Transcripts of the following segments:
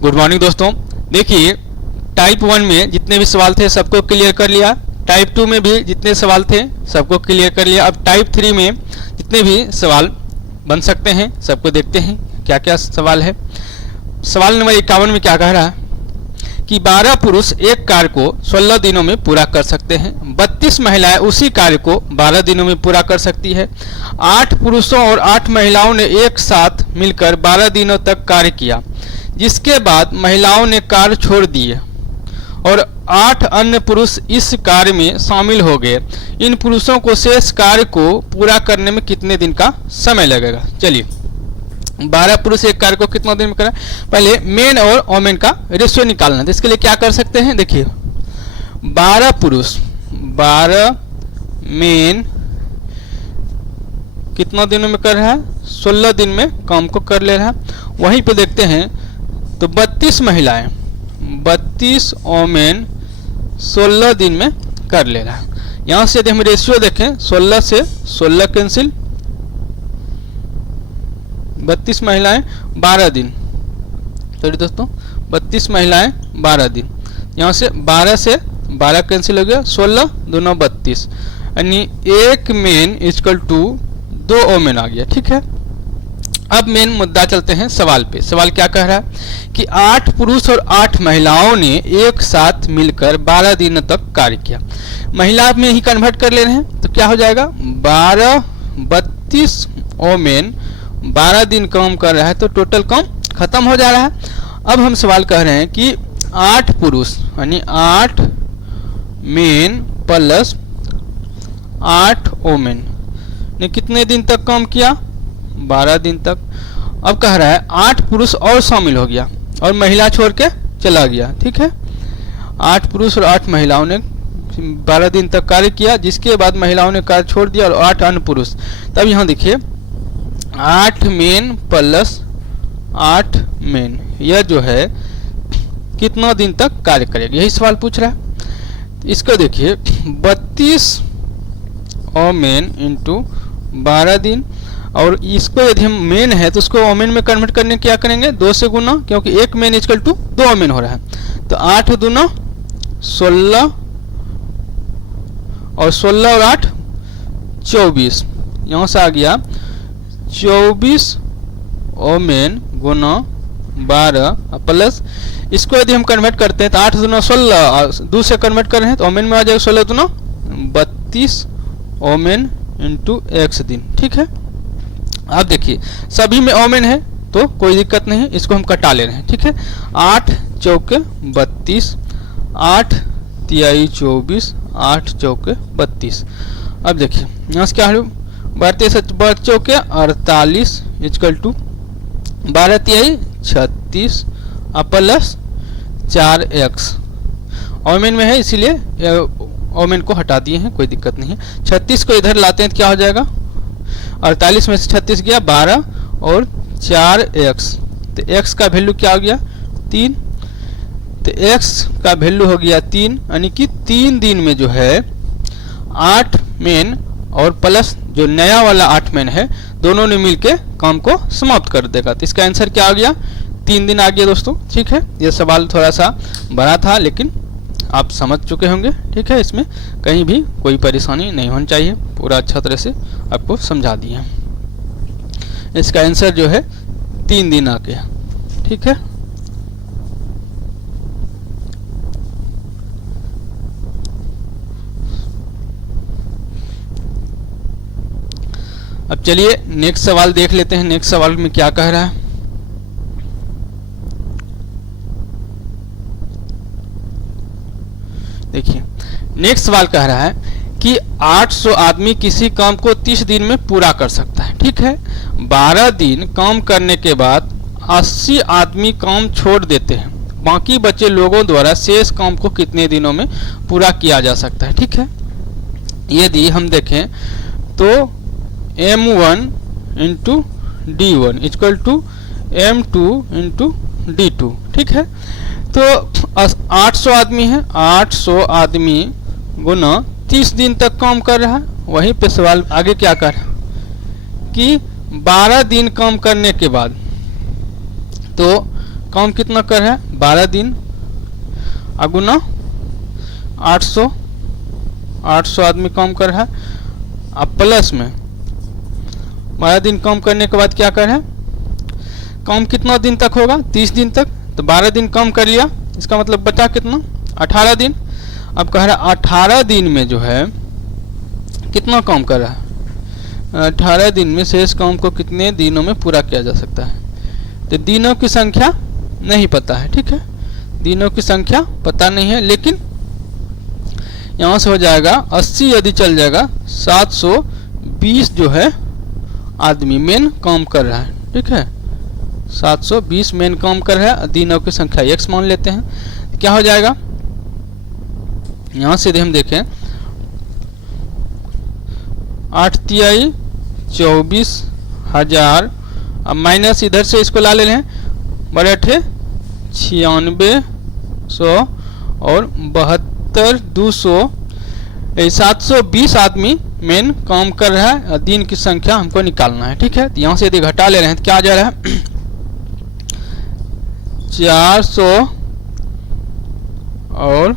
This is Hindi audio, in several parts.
गुड मॉर्निंग दोस्तों। देखिए टाइप 1 में जितने भी सवाल थे सबको क्लियर कर लिया, टाइप 2 में भी जितने सवाल थे सबको क्लियर कर लिया। अब टाइप 3 में जितने भी सवाल बन सकते हैं सबको देखते हैं क्या क्या सवाल है। सवाल नंबर 51 में क्या कह रहा है कि 12 पुरुष एक कार्य को 16 दिनों में पूरा कर सकते हैं, 32 महिलाएं उसी कार्य को 12 दिनों में पूरा कर सकती है। 8 पुरुषों और 8 महिलाओं ने एक साथ मिलकर 12 दिनों तक कार्य किया, जिसके बाद महिलाओं ने कार्य छोड़ दिए और 8 अन्य पुरुष इस कार्य में शामिल हो गए। इन पुरुषों को शेष कार्य को पूरा करने में कितने दिन का समय लगेगा। चलिए 12 पुरुष एक कार्य को कितना दिन में करें। पहले मेन और वोमेन का रेशियो निकालना, तो इसके लिए क्या कर सकते हैं। देखिए 12 पुरुष 12 मेन कितना दिनों में कर रहा है, 16 दिन में काम को कर ले रहा है। वहीं पे देखते हैं तो 32 महिलाएं 32 वोमेन 16 दिन में कर ले रहा है। यहाँ से यदि हम रेशियो देखें 16 से 16 कैंसिल, 32 महिलाएं 12 दिन, सॉरी दोस्तों 32 महिलाएं 12 दिन, यहाँ से 12 से 12 कैंसिल हो गया, 16 दूना 32, यानी एक मेन इक्वल टू 2 वोमेन आ गया। ठीक है, अब मेन मुद्दा चलते हैं सवाल पे। सवाल क्या कह रहा है कि 8 पुरुष और 8 महिलाओं ने एक साथ मिलकर 12 दिनों तक कार्य किया। महिला में ही कन्वर्ट कर ले रहे हैं तो क्या हो जाएगा 32 वोमेन 12 दिन काम कर रहा है तो टोटल काम खत्म हो जा रहा है। अब हम सवाल कह रहे हैं कि 8 पुरुष यानी 8 मेन प्लस 8 वोमेन ने कितने दिन तक काम किया, 12 दिन तक। अब कह रहा है 8 पुरुष और शामिल हो गया और महिला छोड़ के चला गया। ठीक है, 8 पुरुष और 8 महिलाओं ने 12 दिन तक कार्य किया, जिसके बाद महिलाओं ने कार्य छोड़ दिया और 8 अन्य पुरुष। तब यहाँ देखिए 8 मेन प्लस 8 मेन, यह जो है कितना दिन तक कार्य करेगा, यही सवाल पूछ रहा है। इसको देखिए 32 वोमेन इंटू 12 दिन, और इसको यदि हम मेन है तो उसको वोमेन में कन्वर्ट करने क्या करेंगे 2 से गुना, क्योंकि एक मेन इक्वल टू 2 वोमेन हो रहा है। तो 8 दूना 16 और 16 और 8 24, यहाँ से आ गया 24 वोमेन गुना 12 प्लस इसको यदि हम कन्वर्ट करते हैं तो 8 दूना 16 और 2 से कन्वर्ट कर रहे हैं तो वोमेन में आ जाएगा 16 दूना 32 वोमेन इंटू x दिन। ठीक है, अब देखिए सभी में वोमेन है तो कोई दिक्कत नहीं, इसको हम कटा ले रहे हैं। ठीक है, 8 चौके 32, 8 तिहाई 24, 8 चौके 32। अब देखिए यहाँ से क्या है 12 चौके 48 इक्वल टू 12 तिहाई 36 प्लस 4x। वोमेन में है इसीलिए वोमेन को हटा दिए हैं, कोई दिक्कत नहीं है। 36 को इधर लाते हैं तो क्या हो जाएगा 48 में से 36 गया 12 और 4x, तो x का वैल्यू क्या हो गया 3, तो x का वैल्यू हो गया 3, यानी कि 3 दिन में जो है 8 मेन और प्लस जो नया वाला 8 मेन है दोनों ने मिलके काम को समाप्त कर देगा। तो इसका आंसर क्या आ गया 3 दिन आ गया दोस्तों। ठीक है, यह सवाल थोड़ा सा बड़ा था लेकिन आप समझ चुके होंगे। ठीक है, इसमें कहीं भी कोई परेशानी नहीं होनी चाहिए, पूरा अच्छा तरह से आपको समझा दिया। इसका आंसर जो है 3 दिन आ गया। ठीक है, अब चलिए नेक्स्ट सवाल देख लेते हैं। नेक्स्ट सवाल में क्या कह रहा है। देखिए नेक्स्ट सवाल कह रहा है कि 800 आदमी किसी काम को 30 दिन में पूरा कर सकता है। ठीक है, 12 दिन काम करने के बाद 80 आदमी काम छोड़ देते हैं, बाकी बचे लोगों द्वारा शेष काम को कितने दिनों में पूरा किया जा सकता है। ठीक है, यदि हम देखें तो M1 into D1 equal to M2 into D2। ठीक है, तो 800 आदमी है, 800 आदमी गुना 30 दिन तक काम कर रहा है। वहीं पे सवाल आगे क्या कर कि 12 दिन काम करने के बाद तो काम कितना कर रहा है 12 दिन अगुना 800 आदमी काम कर रहा है। अब प्लस में 12 दिन काम करने के बाद क्या कर रहा है, काम कितना दिन तक होगा 30 दिन तक, तो 12 दिन काम कर लिया, इसका मतलब बचा कितना 18 दिन। अब कह रहा है 18 दिन में जो है कितना काम कर रहा है, 18 दिन में शेष काम को कितने दिनों में पूरा किया जा सकता है। तो दिनों की संख्या नहीं पता है, ठीक है, दिनों की संख्या पता नहीं है, लेकिन यहाँ से हो जाएगा 80 यदि चल जाएगा 720 जो है आदमी मेन काम कर रहा है, ठीक है, 720 मेन काम कर रहा है, दिनों की संख्या x मान लेते हैं। क्या हो जाएगा, यहाँ से यदि हम देखें 8 तिहाई 24,000, अब माइनस इधर से इसको ला ले रहे हैं, बड़े अठे 9600 और 72,200, 720 आदमी मेन काम कर रहा है, दिन की संख्या हमको निकालना है, ठीक है। तो यहाँ से यदि घटा ले रहे हैं तो क्या आ जा रहा है 400 और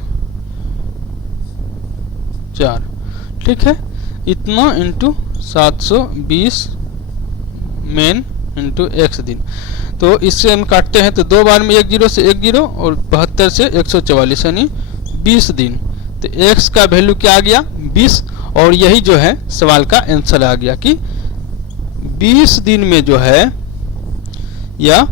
4, ठीक है, इतना इंटू 720 मेन इंटू x दिन। तो इससे हम काटते हैं तो 2 बार में 1 0 से 1 0 और 72 से 144 यानी 20 दिन। तो x का वैल्यू क्या आ गया 20, और यही जो है सवाल का आंसर आ गया कि 20 दिन में जो है, या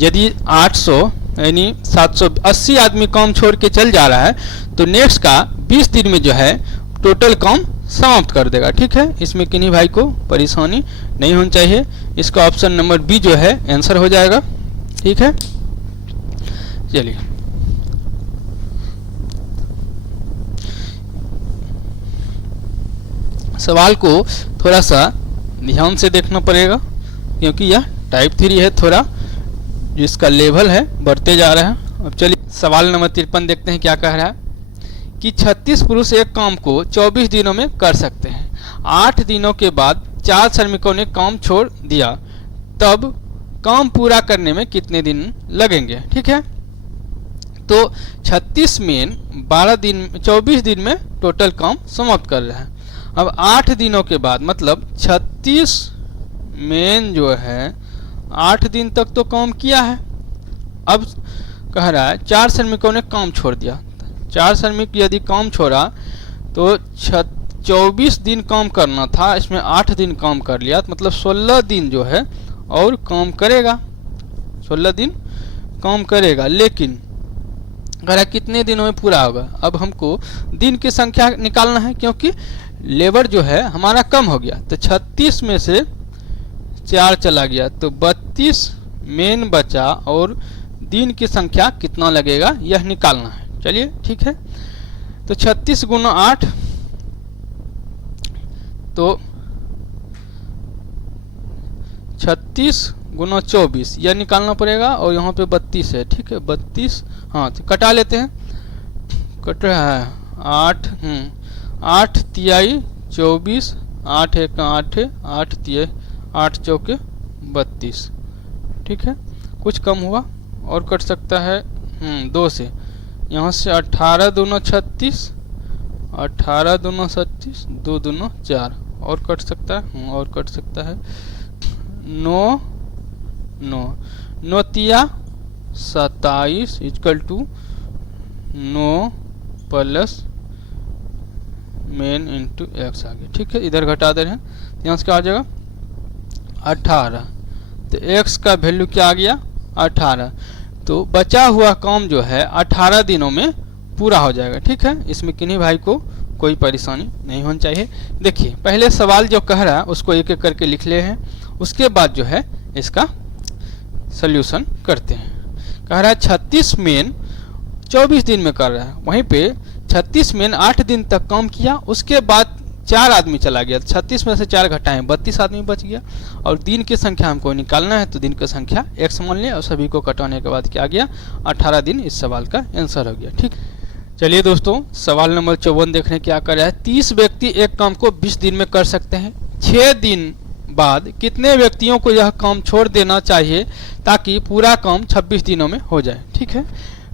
यदि 800 यानी 780 आदमी काम छोड़ के चल जा रहा है तो नेक्स्ट का 20 दिन में जो है टोटल काम समाप्त कर देगा, ठीक है। इसमें किन्हीं भाई को परेशानी नहीं होनी चाहिए, इसका ऑप्शन नंबर बी जो है आंसर हो जाएगा, ठीक है। चलिए सवाल को थोड़ा सा ध्यान से देखना पड़ेगा क्योंकि यह टाइप 3 है, थोड़ा जिसका लेवल है बढ़ते जा रहा है। अब चलिए सवाल नंबर 53 देखते हैं क्या कह रहा है कि 36 पुरुष एक काम को 24 दिनों में कर सकते हैं। 8 दिनों के बाद 4 श्रमिकों ने काम छोड़ दिया, तब काम पूरा करने में कितने दिन लगेंगे, ठीक है। तो 36 मेन 24 दिन में टोटल काम समाप्त कर रहा है। अब 8 दिनों के बाद मतलब 36 मेन जो है 8 दिन तक तो काम किया है। अब कह रहा है 4 श्रमिकों ने काम छोड़ दिया, 4 श्रमिक यदि काम छोड़ा तो 24 दिन काम करना था, इसमें 8 दिन काम कर लिया, तो मतलब 16 दिन जो है और काम करेगा, 16 दिन काम करेगा। लेकिन कह रहा है कितने दिनों में पूरा होगा। अब हमको दिन की संख्या निकालना है क्योंकि लेबर जो है हमारा कम हो गया, तो 36 में से 4 चला गया तो 32 मेन बचा, और दिन की संख्या कितना लगेगा यह निकालना है। चलिए ठीक है, तो 36 गुना 8 तो 36 गुना 24 यह निकालना पड़ेगा, और यहाँ पे 32 है, ठीक है 32, हाँ तो कटा लेते हैं, कट रहा है 8 तिहाई 24, 8 एक 8 है, 8 तिहाई 8 चौके 32, ठीक है। कुछ कम हुआ और कट सकता है 2 से, यहाँ से 18 दूना 36, 18 दूना 36, 2 दूना 4, और कट सकता है और कट सकता है 9 तिया 27 इक्वल टू 9 प्लस मेन इंटू एक्स आ गया, ठीक है। इधर घटा दे रहे हैं, यहाँ से क्या आ जाएगा 18, तो x का वैल्यू क्या आ गया 18, तो बचा हुआ काम जो है 18 दिनों में पूरा हो जाएगा, ठीक है। इसमें किन्हीं भाई को कोई परेशानी नहीं होनी चाहिए। देखिए पहले सवाल जो कह रहा है उसको एक एक करके लिख ले हैं, उसके बाद जो है इसका सल्यूशन करते हैं। कह रहा है 36 मेन 24 दिन में कर रहा है, वहीं पे 36 मेन 8 दिन तक काम किया, उसके बाद 4 आदमी चला गया, 36 में से 4 घटाएं 32 आदमी बच गया, और दिन की संख्या हमको निकालना है, तो दिन की संख्या x मान लिया और सभी को कटाने के बाद क्या आ गया 18 दिन इस सवाल का आंसर हो गया, ठीक। चलिए दोस्तों सवाल नंबर 54 देखने क्या कर रहा है। 30 व्यक्ति एक काम को 20 दिन में कर सकते हैं, 6 दिन बाद कितने व्यक्तियों को यह काम छोड़ देना चाहिए ताकि पूरा काम 26 दिनों में हो जाए। ठीक है,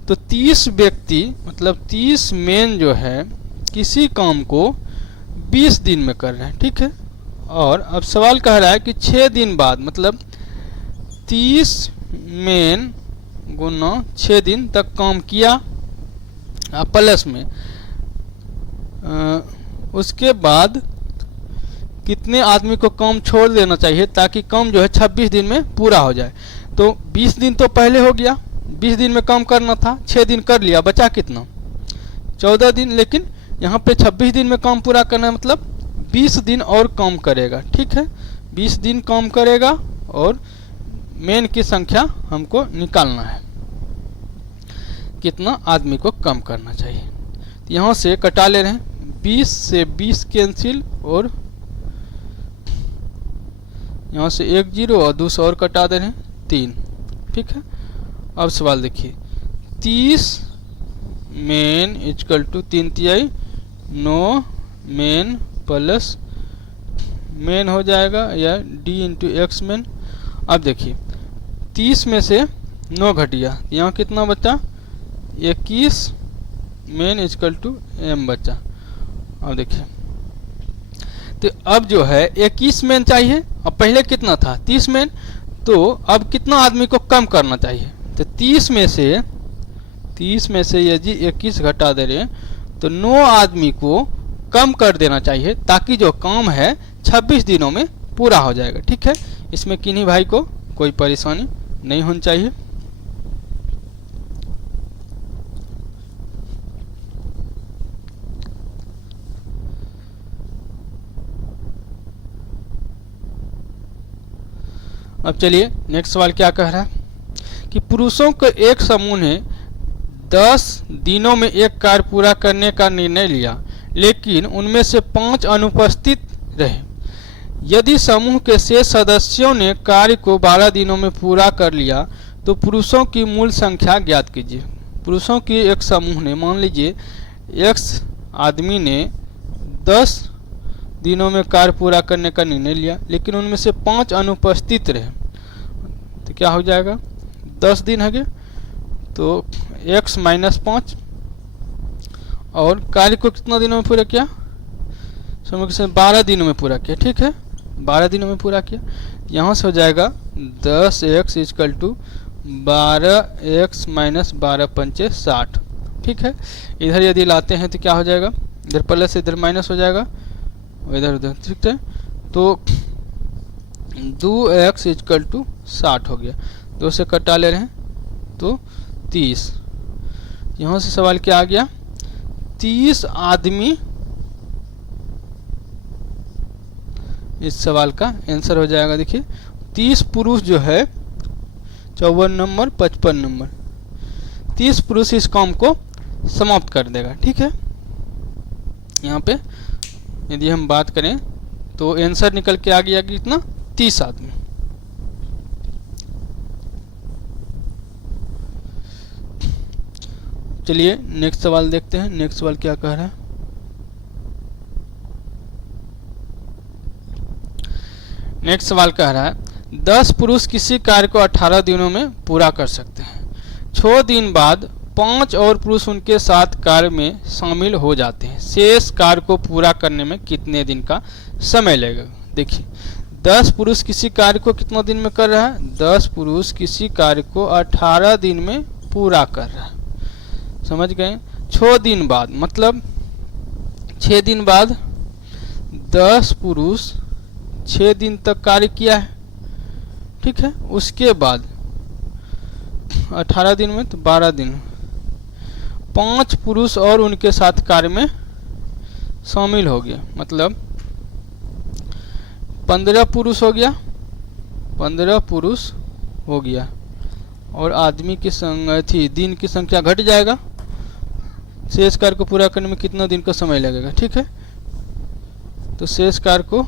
तो 30 व्यक्ति मतलब 30 मैन जो है किसी काम को 20 दिन में कर रहे हैं। ठीक है, और अब सवाल कह रहा है कि 6 दिन बाद मतलब 30 मैन गुना 6 दिन तक काम किया प्लस में उसके बाद कितने आदमी को काम छोड़ देना चाहिए ताकि काम जो है 26 दिन में पूरा हो जाए। तो 20 दिन तो पहले हो गया, 20 दिन में काम करना था, 6 दिन कर लिया, बचा कितना 14 दिन, लेकिन यहाँ पे 26 दिन में काम पूरा करना है मतलब 20 दिन और काम करेगा। ठीक है, 20 दिन काम करेगा और मेन की संख्या हमको निकालना है, कितना आदमी को कम करना चाहिए। तो यहाँ से कटा ले रहे हैं, 20 से 20 कैंसिल और यहाँ से 1 0 और 2 और कटा दे रहे हैं 3। ठीक है, अब सवाल देखिए, 30 मेन इक्वल टू 3 तिहाई 9 मेन प्लस मेन हो जाएगा या डी इंटू एक्स मेन। अब देखिए 30 में से 9 घट गया, यहाँ कितना बचा 21 मेन इक्वल टू एम बचा। अब देखिए तो अब जो है 21 मेन चाहिए, अब पहले कितना था 30 मेन, तो अब कितना आदमी को कम करना चाहिए। तो 30 में से यदि 21 घटा दे रहे हैं तो 9 आदमी को कम कर देना चाहिए ताकि जो काम है 26 दिनों में पूरा हो जाएगा। ठीक है, इसमें किन्हीं भाई को कोई परेशानी नहीं होनी चाहिए। अब चलिए नेक्स्ट सवाल क्या कह रहा है कि पुरुषों के एक समूह ने 10 दिनों में एक कार्य पूरा करने का निर्णय लिया, लेकिन उनमें से 5 अनुपस्थित रहे। यदि समूह के शेष सदस्यों ने कार्य को 12 दिनों में पूरा कर लिया तो पुरुषों की मूल संख्या ज्ञात कीजिए। पुरुषों की एक समूह ने, मान लीजिए x आदमी ने 10 दिनों में कार्य पूरा करने का निर्णय लिया, लेकिन उनमें से 5 अनुपस्थित रहे, तो क्या हो जाएगा 10 दिन हो गए, तो x माइनस 5 और कार्य को कितना दिनों में पूरा किया, समूह के 12 दिनों में पूरा किया। ठीक है, 12 दिनों में पूरा किया, यहाँ से हो जाएगा 10x equal to 12x minus 12 पंचे 60। ठीक है, इधर यदि लाते हैं तो क्या हो जाएगा, इधर प्लस इधर माइनस हो जाएगा, इधर उधर। ठीक है, तो 2x इक्वल टू 60 हो गया, 2 से कटा ले रहे हैं तो 30। यहाँ से सवाल क्या आ गया, 30 आदमी इस सवाल का आंसर हो जाएगा। देखिए 30 पुरुष जो है 54 नंबर 55 नंबर, 30 पुरुष इस काम को समाप्त कर देगा। ठीक है, यहाँ पे यदि हम बात करें तो आंसर निकल के आ गया कि कितना 30 आदमी। चलिए नेक्स्ट सवाल देखते हैं, नेक्स्ट सवाल क्या कह रहा है। नेक्स्ट सवाल कह रहा है 10 पुरुष किसी कार्य को 18 दिनों में पूरा कर सकते हैं। 6 दिन बाद 5 और पुरुष उनके साथ कार्य में शामिल हो जाते हैं। शेष कार्य को पूरा करने में कितने दिन का समय लगेगा। देखिए 10 पुरुष किसी कार्य को कितना दिन में कर रहा है, 10 पुरुष किसी कार्य को 18 दिन में पूरा कर रहा है, समझ गए। 6 दिन बाद मतलब 6 दिन बाद 10 पुरुष 6 दिन तक कार्य किया है। ठीक है, उसके बाद 18 दिन में तो 12 दिन 5 पुरुष और उनके साथ कार्य में शामिल हो गया, मतलब 15 पुरुष हो गया, 15 पुरुष हो गया और आदमी की थी दिन की संख्या घट जाएगा। शेष कार्य को पूरा करने में कितना दिन का समय लगेगा। ठीक है, तो शेष कार्य को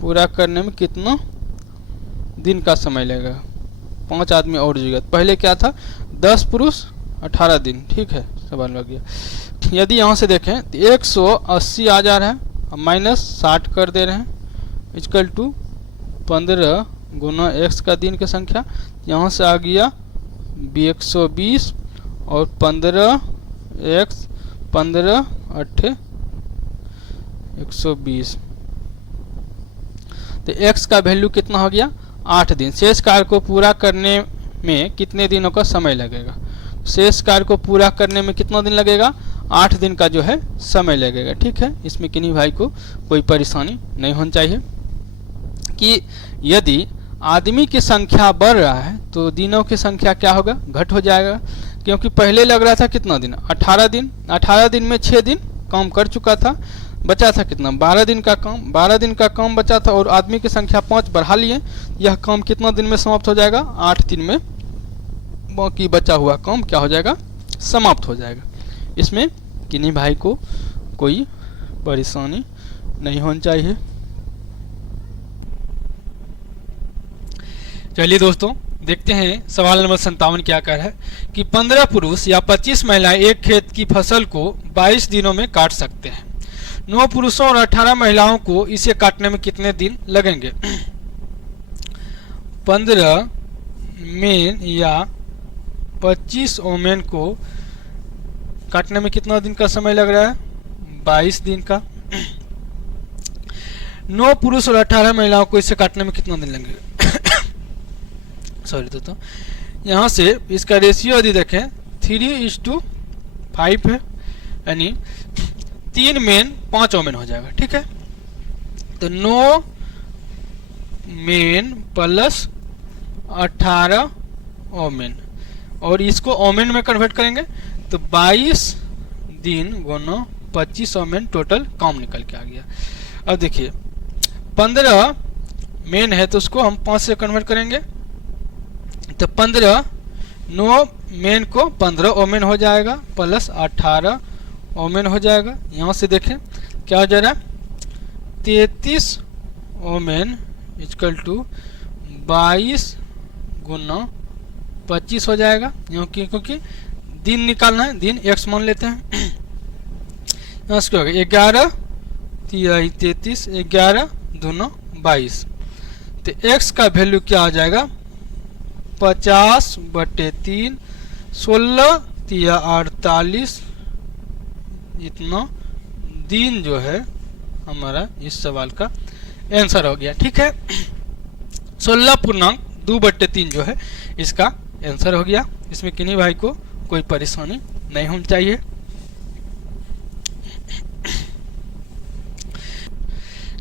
पूरा करने में कितना दिन का समय लगेगा, 5 आदमी और जुड़ेगा। पहले क्या था 10 पुरुष 18 दिन। ठीक है, सवाल लग गया। यदि यहाँ से देखें तो 180 आ जा रहा है, माइनस 60 कर दे रहे हैं, इक्वल टू 15 गुना x का दिन की संख्या, यहाँ से आ गया 120 और 15x 15 8 120। तो x का वैल्यू कितना हो गया 8 दिन। शेष कार्य को पूरा करने में कितने दिनों का समय लगेगा? शेष कार्य को पूरा करने में कितना दिन लगेगा? 8 दिन का जो है समय लगेगा। ठीक है, इसमें किन्हीं भाई को कोई परेशानी नहीं होनी चाहिए। कि यदि आदमी की संख्या बढ़ रहा है तो दिनों की संख्या क्या होगा? घट हो जाएगा, क्योंकि पहले लग रहा था कितना दिन? 18 दिन। 18 दिन में 6 दिन काम कर चुका था, बचा था कितना? 12 दिन का काम। 12 दिन का काम बचा था और आदमी की संख्या 5 बढ़ा लिए। यह काम कितना दिन में समाप्त हो जाएगा? 8 दिन में बाकी बचा हुआ काम क्या हो जाएगा? समाप्त हो जाएगा। इसमें किन्हीं भाई को कोई परेशानी नहीं होनी चाहिए। चलिए दोस्तों, देखते हैं सवाल नंबर 57 क्या कह रहा है कि 15 पुरुष या 25 महिलाएं एक खेत की फसल को 22 दिनों में काट सकते हैं। 9 पुरुषों और 18 महिलाओं को इसे काटने में कितने दिन लगेंगे? 15 मेन या 25 ओमेन को काटने में कितना दिन का समय लग रहा है? 22 दिन का। 9 पुरुष और 18 महिलाओं को इसे काटने में कितना दिन लगेगा? सॉरी दोस्तों, यहाँ से इसका रेशियो यदि देखें 3:5 है, यानी 3 मेन 5 ओमेन हो जाएगा। ठीक है, तो 9 मेन प्लस 18 ओमेन, और इसको ओमेन में कन्वर्ट करेंगे तो 22 दिन गुना 25 ओमेन टोटल काम निकल के आ गया। अब देखिए 15 मेन है तो उसको हम 5 से कन्वर्ट करेंगे तो 15 9 मेन को 15 ओमेन हो जाएगा प्लस 18 ओमेन हो जाएगा। यहाँ से देखें क्या हो जा रहा है? 33 ओमेन इक्वल टू 22 गुना 25 हो जाएगा, क्योंकि दिन निकालना है, दिन x मान लेते हैं। यहाँ से क्या होगा? 11 3 33 11 दूना 22। तो x का वैल्यू क्या आ जाएगा? 50/3 16 3 48। इतना दिन जो है हमारा इस सवाल का आंसर हो गया। ठीक है, 16.2/3 जो है इसका आंसर हो गया। इसमें किन्हीं भाई को कोई परेशानी नहीं होनी चाहिए।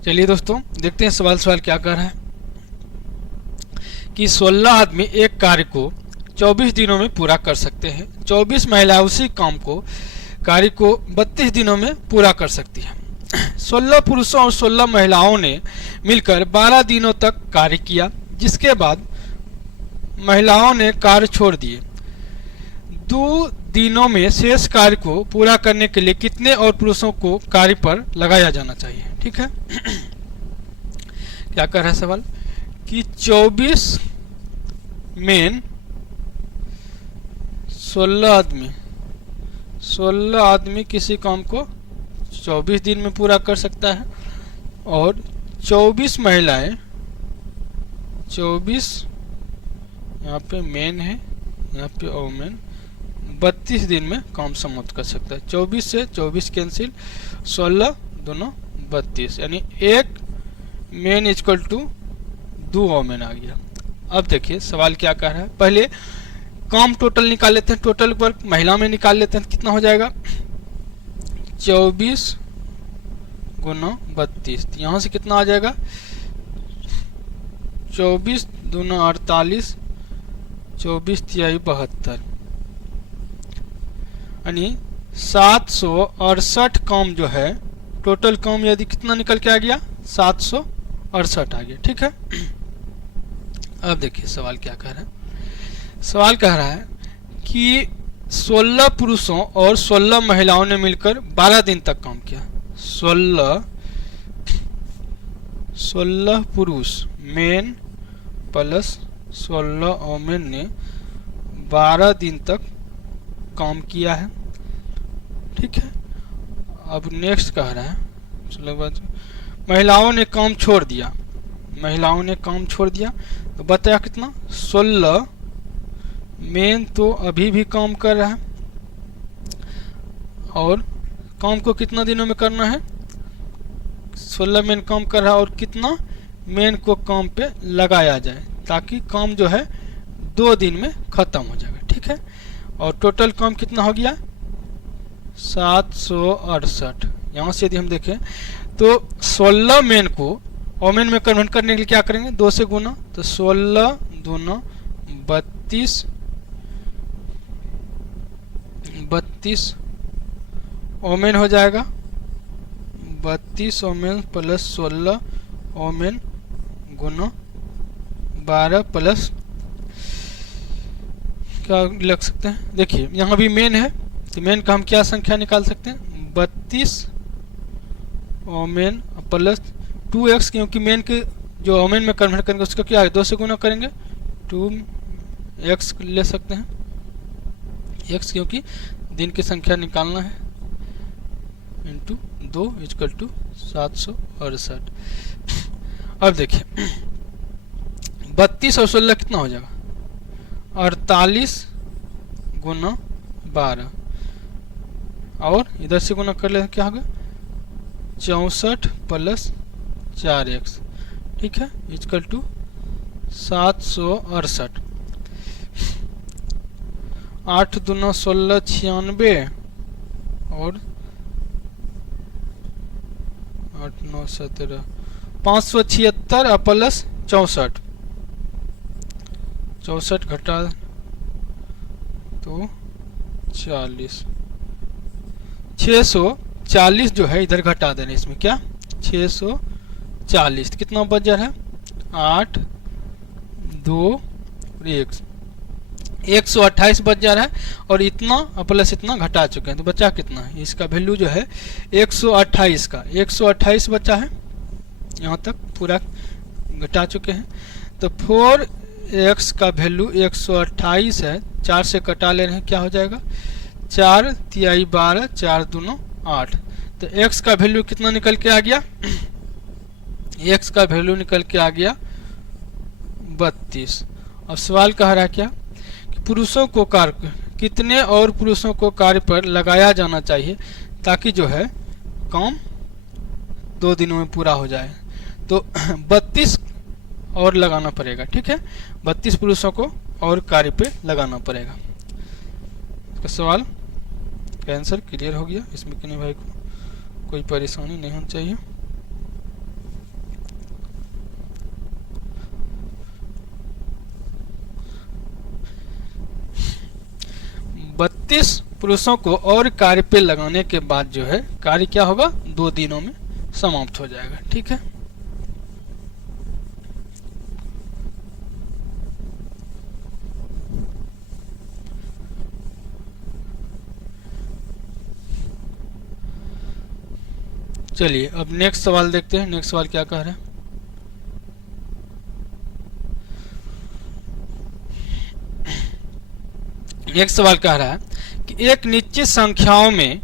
चलिए दोस्तों, देखते हैं सवाल क्या कर रहा है कि 16 आदमी एक कार्य को 24 दिनों में पूरा कर सकते हैं। 24 महिलाएं उसी कार्य को 32 दिनों में पूरा कर सकती है। 16 पुरुषों और 16 महिलाओं ने मिलकर 12 दिनों तक कार्य किया, जिसके बाद महिलाओं ने कार्य छोड़ दिए। 2 दिनों में शेष कार्य को पूरा करने के लिए कितने और पुरुषों को कार्य पर लगाया जाना चाहिए? ठीक है, क्या कर रहा है सवाल कि 24 मेन 16 आदमी किसी काम को 24 दिन में पूरा कर सकता है, और 24 महिलाएं 24 यहाँ पे मेन है, यहाँ पे ओमेन 32 दिन में काम समाप्त कर सकता है। 24 से 24 कैंसिल, 16 दोनों 32, यानी एक मेन इक्वल टू 2 ओमेन आ गया। अब देखिए सवाल क्या कह रहा है, पहले काम टोटल निकाल लेते हैं, टोटल वर्क महिला में निकाल लेते हैं, कितना हो जाएगा? 24 गुना 32, यहाँ से कितना आ जाएगा? 24 दूना 48, 24 तिहाई 72, यानी 768 काम जो है टोटल काम, यदि कितना निकल के आ गया? 768 आ गया। ठीक है, अब देखिए सवाल क्या कह रहा है। सवाल कह रहा है कि 16 पुरुषों और 16 महिलाओं ने मिलकर 12 दिन तक काम किया। 16 पुरुष मेन प्लस 16 ओमेन ने 12 दिन तक काम किया है। ठीक है, अब नेक्स्ट कह रहा है, चलो महिलाओं ने काम छोड़ दिया। महिलाओं ने काम छोड़ दिया, तो बताया कितना 16। मेन तो अभी भी काम कर रहा है और काम को कितना दिनों में करना है, 16 मेन काम कर रहा है और कितना मेन को काम पे लगाया जाए ताकि काम जो है 2 दिन में खत्म हो जाएगा। ठीक है, और टोटल काम कितना हो गया 768। यहाँ से यदि हम देखें तो 16 मेन को ओमेन में कन्वर्ट करने के लिए क्या करेंगे, 2 से गुना, तो 16 दूना 32 ओमेन हो जाएगा। 32 ओमेन प्लस 16 ओमेन गुना 12 प्लस क्या लग सकते हैं, देखिए यहाँ भी मेन है तो मेन का हम क्या संख्या निकाल सकते हैं 32 ओमेन प्लस 2x, क्योंकि मेन के जो ओमेन में कन्वर्ट करेंगे उसका क्या है 2 से गुना करेंगे 2x ले सकते हैं, x क्योंकि दिन की संख्या निकालना है इंटू 2 इक्वल टू 768। अब देखिए 32 और 16 कितना हो जाएगा 48 गुना 12 और इधर से गुना कर ले क्या होगा 64 प्लस 4x। ठीक है, इक्वल टू 768। 8 दूना 16 96 और 8 9 17 576 प्लस 64 घटा तो 40 640 जो है इधर घटा देना, इसमें क्या 640 कितना बच जा रहा है 8 2 और 1 128 बच जा रहा है और इतना प्लस इतना घटा चुके हैं तो बचा कितना है, इसका वैल्यू जो है 128 का 128 बचा है, यहाँ तक पूरा घटा चुके हैं। तो 4x का वैल्यू 128 है, 4 से कटा ले रहे हैं क्या हो जाएगा 4 तिहाई 12 4 दूना 8, तो x का वैल्यू कितना निकल के आ गया x का वैल्यू निकल के आ गया 32। अब सवाल कह रहा है क्या कि पुरुषों को कार्य कितने और पुरुषों को कार्य पर लगाया जाना चाहिए ताकि जो है काम 2 दिनों में पूरा हो जाए, तो 32 और लगाना पड़ेगा। ठीक है, 32 पुरुषों को और कार्य पे लगाना पड़ेगा। इसका सवाल का आंसर क्लियर हो गया, इसमें किन्हीं भाई को कोई परेशानी नहीं होनी चाहिए। बत्तीस पुरुषों को और कार्य पे लगाने के बाद जो है कार्य क्या होगा 2 दिनों में समाप्त हो जाएगा। ठीक है, चलिए अब नेक्स्ट सवाल देखते हैं। नेक्स्ट सवाल क्या कह रहा है, नेक्स्ट सवाल कह रहा है कि एक निश्चित संख्याओं में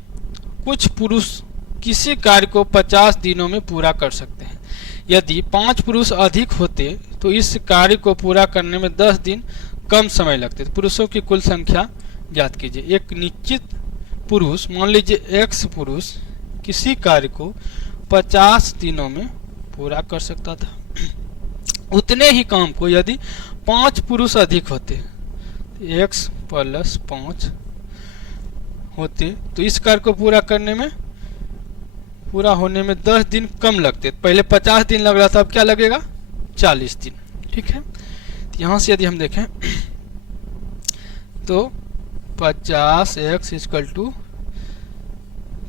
कुछ पुरुष किसी कार्य को 50 दिनों में पूरा कर सकते हैं। यदि 5 पुरुष अधिक होते तो इस कार्य को पूरा करने में 10 दिन कम समय लगते। तो पुरुषों की कुल संख्या ज्ञात कीजिए। एक निश्चित पुरुष, मान लीजिए x पुरुष किसी कार्य को 50 दिनों में पूरा कर सकता था। उतने ही काम को यदि 5 पुरुष अधिक होते, x प्लस 5 होते, तो इस कार्य को पूरा होने में 10 दिन कम लगते। पहले 50 दिन लग रहा था, अब क्या लगेगा 40 दिन। ठीक है, तो यहाँ से यदि हम देखें तो 50x equal to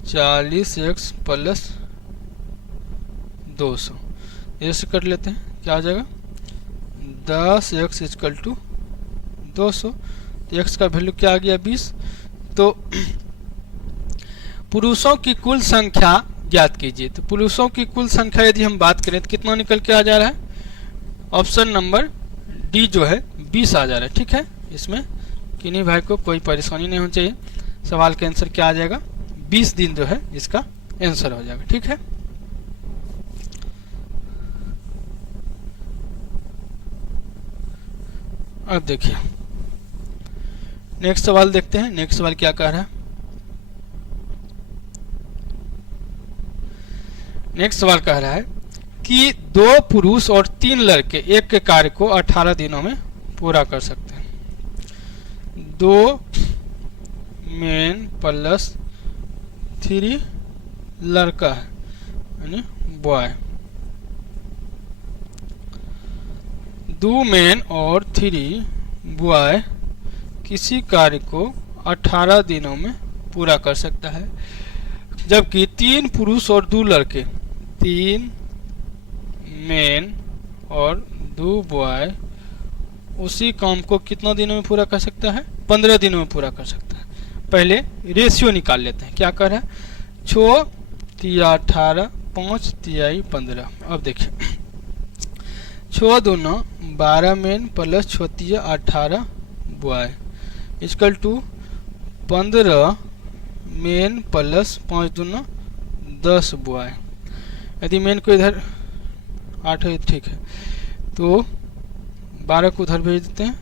40x plus 200, ऐसे कर लेते हैं, क्या आ जाएगा 10x इक्वल टू 200, तो x का वैल्यू क्या आ गया 20। तो पुरुषों की कुल संख्या ज्ञात कीजिए। तो पुरुषों की कुल संख्या यदि हम बात करें तो कितना निकल के आ जा रहा है, ऑप्शन नंबर डी जो है 20 आ जा रहा है। ठीक है, इसमें किन्हीं भाई को कोई परेशानी नहीं होनी चाहिए। सवाल का आंसर क्या आ जाएगा 20 दिन जो है इसका आंसर हो जाएगा। ठीक है, अब देखिए नेक्स्ट सवाल देखते हैं। नेक्स्ट सवाल क्या कह रहा है। नेक्स्ट सवाल कह रहा है कि 2 पुरुष और 3 लड़के एक के कार्य को 18 दिनों में पूरा कर सकते हैं। 2 मेन प्लस 3 लड़का है यानी बॉय। 2 मेन और 3 बॉय किसी कार्य को 18 दिनों में पूरा कर सकता है, जबकि 3 पुरुष और 2 लड़के, 3 मेन और 2 बॉय उसी काम को कितना दिनों में पूरा कर सकता है? 15 दिनों में पूरा कर सकता है। पहले रेशियो निकाल लेते हैं। क्या कर रहा है? 6 तिया 18 5 तियाई 15। अब देखिए 6 दूना 12 मेन प्लस 6 तिया 18 boy equal to 15 men plus 5 दूना 10 बॉय। यदि मेन को इधर 8 है ठीक है, तो 12 को उधर भेज देते हैं,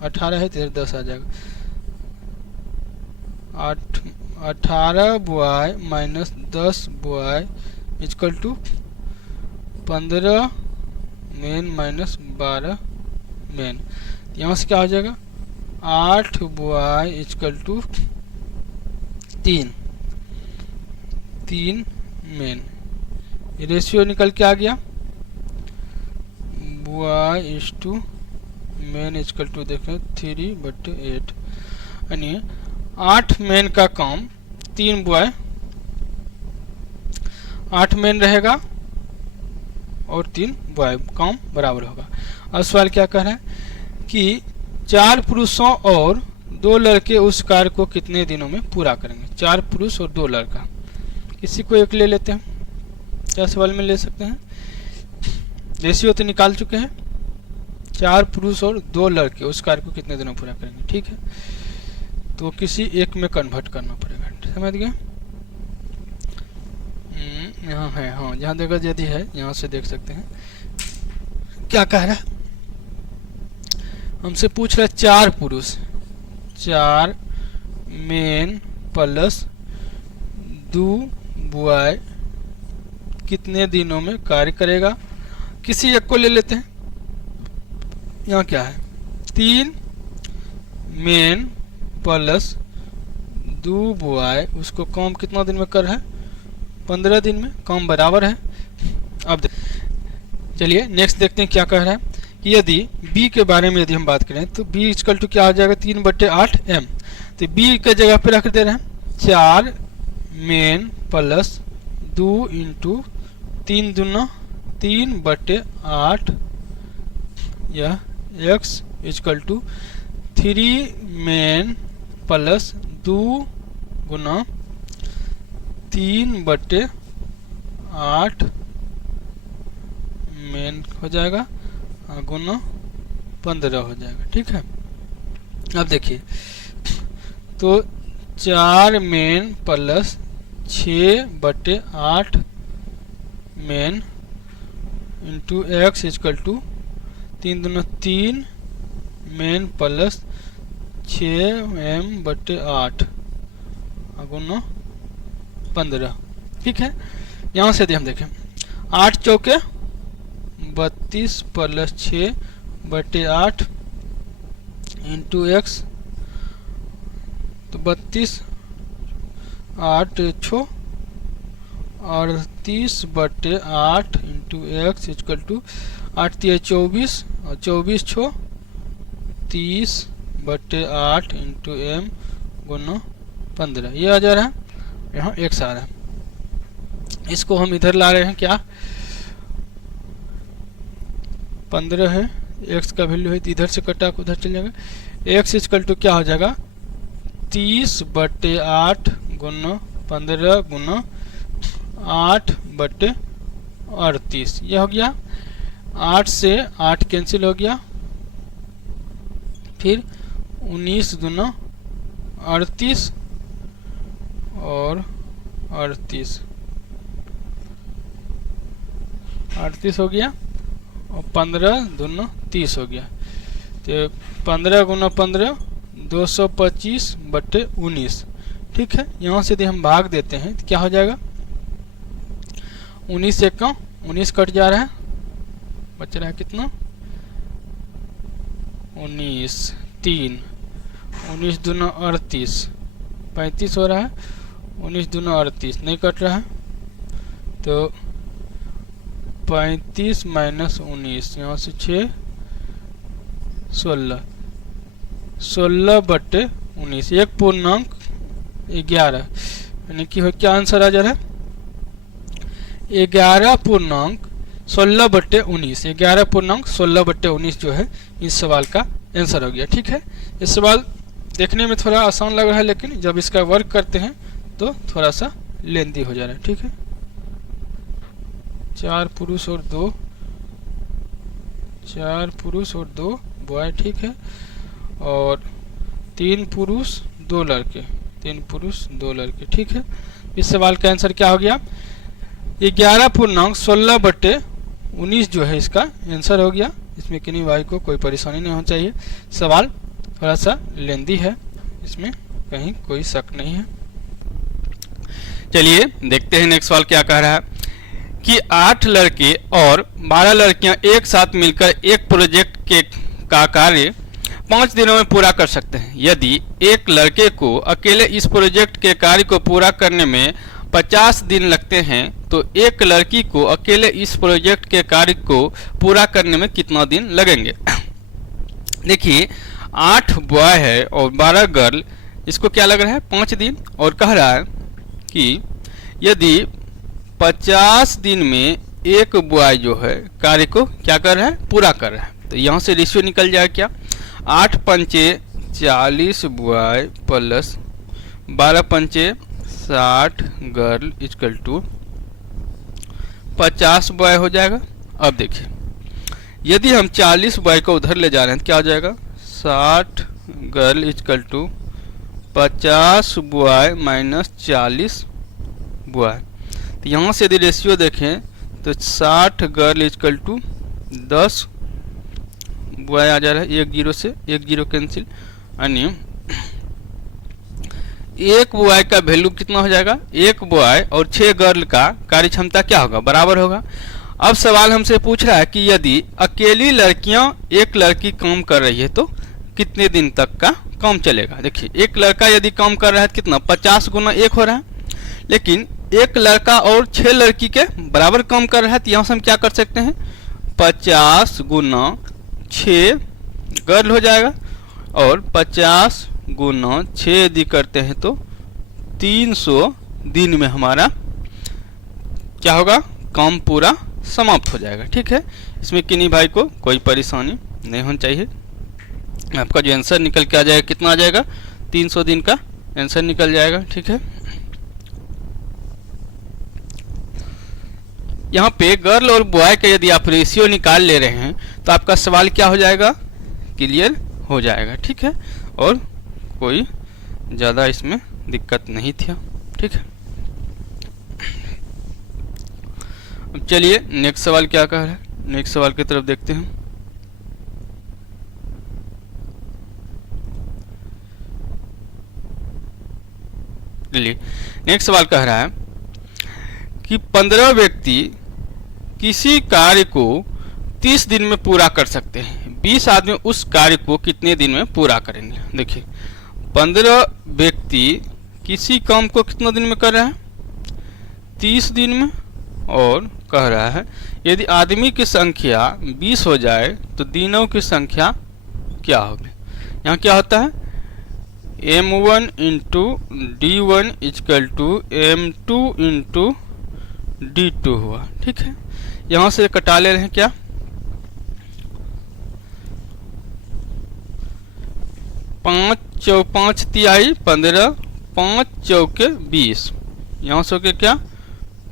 18 है तो इधर 10 आ जाएगा। 18 boy minus 10 boy equal to 15 men minus 12 men. यहाँ से क्या हो जाएगा? 8 boy equal to 3 men. Ratio निकल के आ गया boy is to men equal to देखें 3/8 यानी 8 मेन का काम 3 बॉय, 8 मेन रहेगा और 3 बॉय, काम बराबर होगा। अब सवाल क्या कह रहा है कि 4 पुरुषों और 2 लड़के उस कार्य को कितने दिनों में पूरा करेंगे? 4 पुरुष और 2 लड़का, किसी को एक ले लेते हैं। क्या सवाल में ले सकते हैं? रेशियो तो निकाल चुके हैं। 4 पुरुष और 2 लड़के उस कार्य को कितने दिनों में पूरा करेंगे, ठीक है। तो किसी एक में कन्वर्ट करना पड़ेगा, समझ गए? यहाँ है, हाँ जहाँ देखा यदि है यहाँ से देख सकते हैं। क्या कह रहा है? हमसे पूछ रहा है 4 पुरुष, 4 मेन प्लस 2 बॉय कितने दिनों में कार्य करेगा? किसी एक को ले लेते हैं। यहाँ क्या है? 3 मेन प्लस 2 बॉय, उसको काम कितना दिन में कर है? 15 दिन में, काम बराबर है। अब चलिए नेक्स्ट देखते हैं क्या कह रहा है कि यदि b के बारे में यदि हम बात करें तो b इक्वल टू क्या आ जाएगा? 3/8 m। तो b के जगह पे रख दे रहे हैं 4 मेन प्लस 2 इंटू 3 दूना 3/8 यह x equal to 3 men plus 2 गुना 3/8 मेन हो जाएगा गुना 15 हो जाएगा, ठीक है। अब देखिए तो 4 men plus 6/8 men into X equal to 3 दूना 3 मेन प्लस 6m/8 गुना 15, ठीक है। यहाँ से हम देखें 8 चौके 32 प्लस 6/8 इंटू एक्स, तो 32 8 6 38/8 इंटू एक्स इक्वल टू 8 3 24 और 24 6 30/8 इंटू एम गुना 15। ये आ जा रहा है, यहाँ x आ रहा है। इसको हम इधर ला रहे हैं, क्या 15 है, x का वैल्यू है तो इधर से कटा के उधर चल जाएगा। x इक्वल टू क्या हो जाएगा? 30/8 गुना 15 गुना 8/38। यह हो गया। 8 से 8 कैंसिल हो गया, फिर 19 दूना 38 और 38 हो गया और 15 दूना 30 हो गया। तो 15 गुना 15 225/19। ठीक है, यहाँ से यदि हम भाग देते हैं तो क्या हो जाएगा, 19 से कम 19 कट जा रहा है, बच रहा है कितना 19, 3, 19 दूना 38, 35 हो रहा है, 19 दूना 38 नहीं कट रहा है, तो 35 माइनस 19, यहाँ से 6, 16, 16/19, एक पूर्णांक 11, यानी कि क्या आंसर आ जा रहा है 11 पूर्णांक 16/19, 11 पूर्णांक 16/19 जो है इस सवाल का आंसर हो गया। ठीक है, इस सवाल देखने में थोड़ा आसान लग रहा है, लेकिन जब इसका वर्क करते हैं तो थोड़ा सा लेंदी हो जा रहा है। ठीक है, 4 पुरुष और 2 बॉय। ठीक है, और 3 पुरुष 2 लड़के, 3 पुरुष 2 लड़के। ठीक है, इस सवाल का आंसर क्या हो गया 11 पूर्णांक 16/19 जो है इसका आंसर हो गया। इसमें किन्हीं भाई को कोई परेशानी नहीं होनी चाहिए, सवाल थोड़ा सा लेंदी है, इसमें कहीं कोई शक नहीं है। चलिए देखते हैं नेक्स्ट सवाल क्या कह रहा है कि 8 लड़के और 12 लड़कियां एक साथ मिलकर एक प्रोजेक्ट का कार्य 5 दिनों में पूरा कर सकते हैं। यदि एक लड़के को अकेले इस प्रोजेक्ट के कार्य को पूरा करने में 50 दिन लगते हैं, तो एक लड़की को अकेले इस प्रोजेक्ट के कार्य को पूरा करने में कितना दिन लगेंगे। देखिए 8 बॉय है और 12 गर्ल, इसको क्या लग रहा है 5 दिन, और कह रहा है कि यदि 50 दिन में एक बॉय जो है कार्य को क्या कर रहा है पूरा कर रहा है, तो यहाँ से रेशियो निकल जाए क्या 8 पंचे 40 बॉय प्लस 12 पंचे 60 गर्ल इक्वल टू 50 बॉय हो जाएगा। अब देखिए यदि हम 40 बॉय को उधर ले जा रहे हैं तो क्या हो जाएगा 60 girl equal to 50 boy minus 40 boy. तो यहाँ से यदि रेशियो देखें तो 60 गर्ल इक्वल टू 10 बॉय आ जा रहा है, 1 0 से 1 0 कैंसिल, यानी एक बॉय का वैल्यू कितना हो जाएगा, एक बॉय और 6 गर्ल का कार्य क्षमता क्या होगा बराबर होगा। अब सवाल हमसे पूछ रहा है कि यदि अकेली लड़कियां एक लड़की काम कर रही है तो कितने दिन तक का काम चलेगा। देखिए एक लड़का यदि काम कर रहा है तो कितना 50 गुना 1 हो रहा है, लेकिन एक लड़का और 6 लड़की के बराबर काम कर रहा है, तो यहाँ से हम क्या कर सकते हैं 50 गुना 6 गर्ल हो जाएगा, और 50 गुना 6 यदि करते हैं तो 300 दिन में हमारा क्या होगा काम पूरा समाप्त हो जाएगा। ठीक है, इसमें किन्हीं भाई को कोई परेशानी नहीं होनी चाहिए। आपका जो आंसर निकल के आ जाएगा कितना आ जाएगा 300 दिन का आंसर निकल जाएगा। ठीक है, यहाँ पे गर्ल और बॉय का यदि आप रेशियो निकाल ले रहे हैं तो आपका सवाल क्या हो जाएगा क्लियर हो जाएगा। ठीक है, और कोई ज़्यादा इसमें दिक्कत नहीं थी। ठीक है, अब चलिए नेक्स्ट सवाल क्या कह रहा है, नेक्स्ट सवाल की तरफ देखते हैं। चलिए नेक्स्ट सवाल कह रहा है कि 15 व्यक्ति किसी कार्य को 30 दिन में पूरा कर सकते हैं, 20 आदमी उस कार्य को कितने दिन में पूरा करेंगे। देखिए 15 व्यक्ति किसी काम को कितना दिन में कर रहा है 30 दिन में, और कह रहा है यदि आदमी की संख्या 20 हो जाए तो दिनों की संख्या क्या होगी। यहाँ क्या होता है M1 into D1 equal to M2 into D2 हुआ। ठीक है, यहाँ से कटा ले रहे हैं क्या 5 चौ 5 तिहाई 15, 5 चौके 20, यहाँ से होके क्या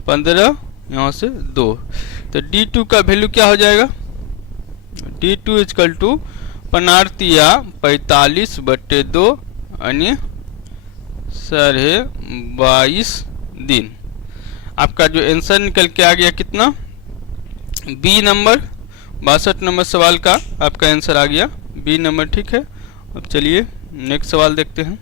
15, यहाँ से 2, तो D2 का वैल्यू क्या हो जाएगा D2 इक्वल टू 45/2 यानी 22.5 दिन। आपका जो आंसर निकल के आ गया कितना बी नंबर 62 नंबर सवाल का आपका आंसर आ गया बी नंबर, ठीक है। अब चलिए नेक्स्ट सवाल देखते हैं।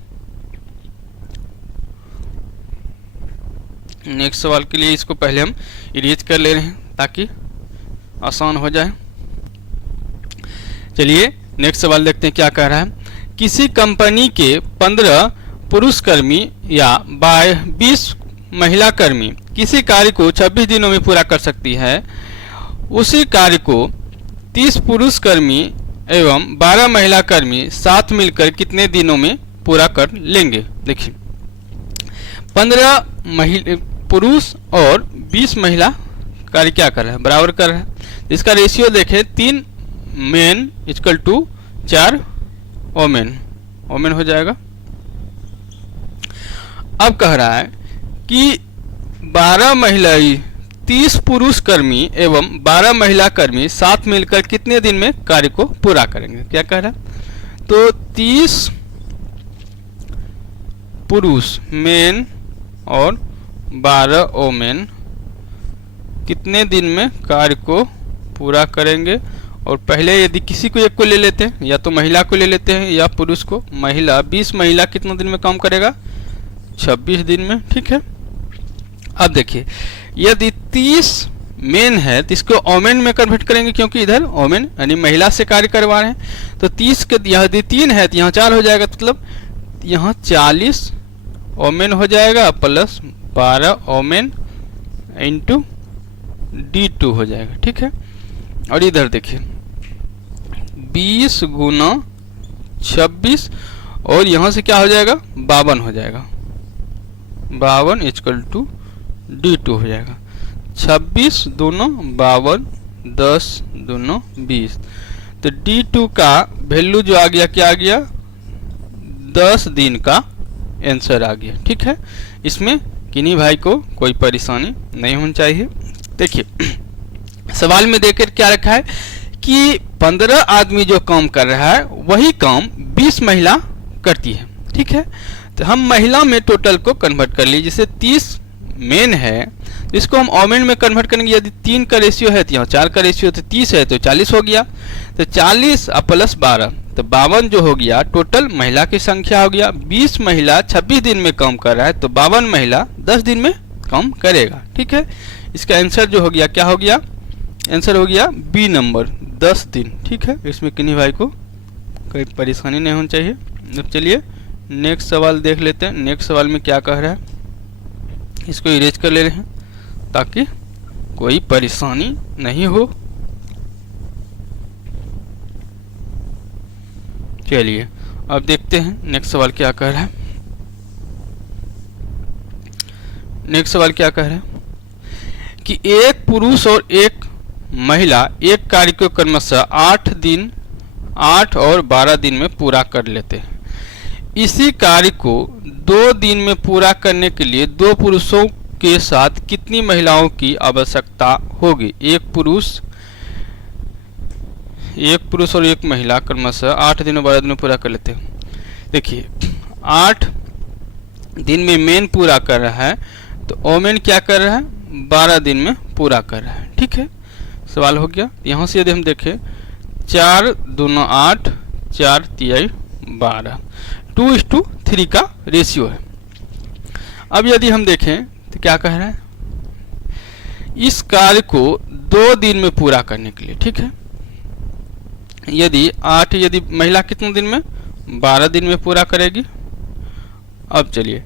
नेक्स्ट सवाल के लिए इसको पहले हम इरेज कर ले रहे हैं ताकि आसान हो जाए। चलिए नेक्स्ट सवाल देखते हैं क्या कह रहा है। किसी कंपनी के 15 पुरुष कर्मी या 20 महिला कर्मी किसी कार्य को 26 दिनों में पूरा कर सकती है, उसी कार्य को 30 पुरुष कर्मी एवं 12 महिला कर्मी साथ मिलकर कितने दिनों में पूरा कर लेंगे। देखिए 15 पुरुष और 20 महिला कार्य क्या कर रहा है, बराबर कर रहा है। इसका रेशियो देखें 3 मेन इक्वल टू 4 ओमेन हो जाएगा। अब कह रहा है कि 12 महिलाएं 30 पुरुष कर्मी एवं 12 महिला कर्मी साथ मिलकर कितने दिन में कार्य को पूरा करेंगे। क्या कह रहा है, तो 30 पुरुष मेन और 12 ओमेन कितने दिन में कार्य को पूरा करेंगे। और पहले यदि किसी को एक को ले लेते हैं, या तो महिला को ले लेते हैं या पुरुष को। महिला 20 महिला कितने दिन में काम करेगा, 26 दिन में, ठीक है। अब देखिए यदि 30 मेन है तो इसको ओमेन में कन्वर्ट करेंगे, क्योंकि इधर ओमेन यानी महिला से कार्य करवा रहे हैं। तो 30 के यदि 3 है तो यहाँ 4 हो जाएगा, मतलब यहाँ 40 ओमेन हो जाएगा प्लस 12 ओमेन इंटू D2 हो जाएगा, ठीक है। और इधर देखिए 20 गुना 26 और यहाँ से क्या हो जाएगा 52 हो जाएगा, 52 इक्वल टू D2 हो जाएगा। 26 दोनों 52, 10 दोनों 20, तो D2 का वैल्यू जो आ गया, क्या आ गया, 10 दिन का आंसर आ गया, ठीक है। इसमें किन्हीं भाई को कोई परेशानी नहीं होनी चाहिए। देखिए सवाल में देखकर क्या रखा है कि 15 आदमी जो काम कर रहा है वही काम 20 महिला करती है, ठीक है। तो हम महिला में टोटल को कन्वर्ट कर लीजिए। जैसे 30 मेन है तो इसको हम ओमेन में कन्वर्ट करेंगे। यदि 3 का रेशियो है तो यहाँ 4 का रेशियो, तो 30 है तो 40 हो गया, तो 40 प्लस 12 तो 52 जो हो गया टोटल महिला की संख्या हो गया। 20 महिला 26 दिन में काम कर रहा है तो 52 महिला 10 दिन में काम करेगा, ठीक है। इसका आंसर जो हो गया, क्या हो गया, आंसर हो गया बी नंबर 10 दिन, ठीक है। इसमें किन्हीं भाई को कोई परेशानी नहीं होनी चाहिए। अब चलिए नेक्स्ट सवाल देख लेते हैं। नेक्स्ट सवाल में क्या कह रहा है, इसको इरेज कर ले रहे हैं ताकि कोई परेशानी नहीं हो। चलिए अब देखते हैं नेक्स्ट सवाल क्या कह रहा है। नेक्स्ट सवाल क्या कह रहा है कि एक पुरुष और एक महिला एक कार्य को क्रमशः 8 और 12 दिन में पूरा कर लेते हैं। इसी कार्य को 2 दिन में पूरा करने के लिए 2 पुरुषों के साथ कितनी महिलाओं की आवश्यकता होगी। एक पुरुष और एक महिला क्रमशः 8 दिन और 12 दिन में पूरा कर लेते हैं। देखिए 8 दिन में मेन पूरा कर रहा है तो ओमेन क्या कर रहा है, 12 दिन में पूरा कर रहा है, ठीक है। सवाल हो गया। यहाँ से यदि हम देखें 4 दूना 8, 4 तिहाई 12, 2:3 का रेशियो है। अब यदि हम देखें तो क्या कह रहा है, इस कार्य को 2 दिन में पूरा करने के लिए, ठीक है। यदि 8 यदि महिला कितने दिन में, 12 दिन में पूरा करेगी। अब चलिए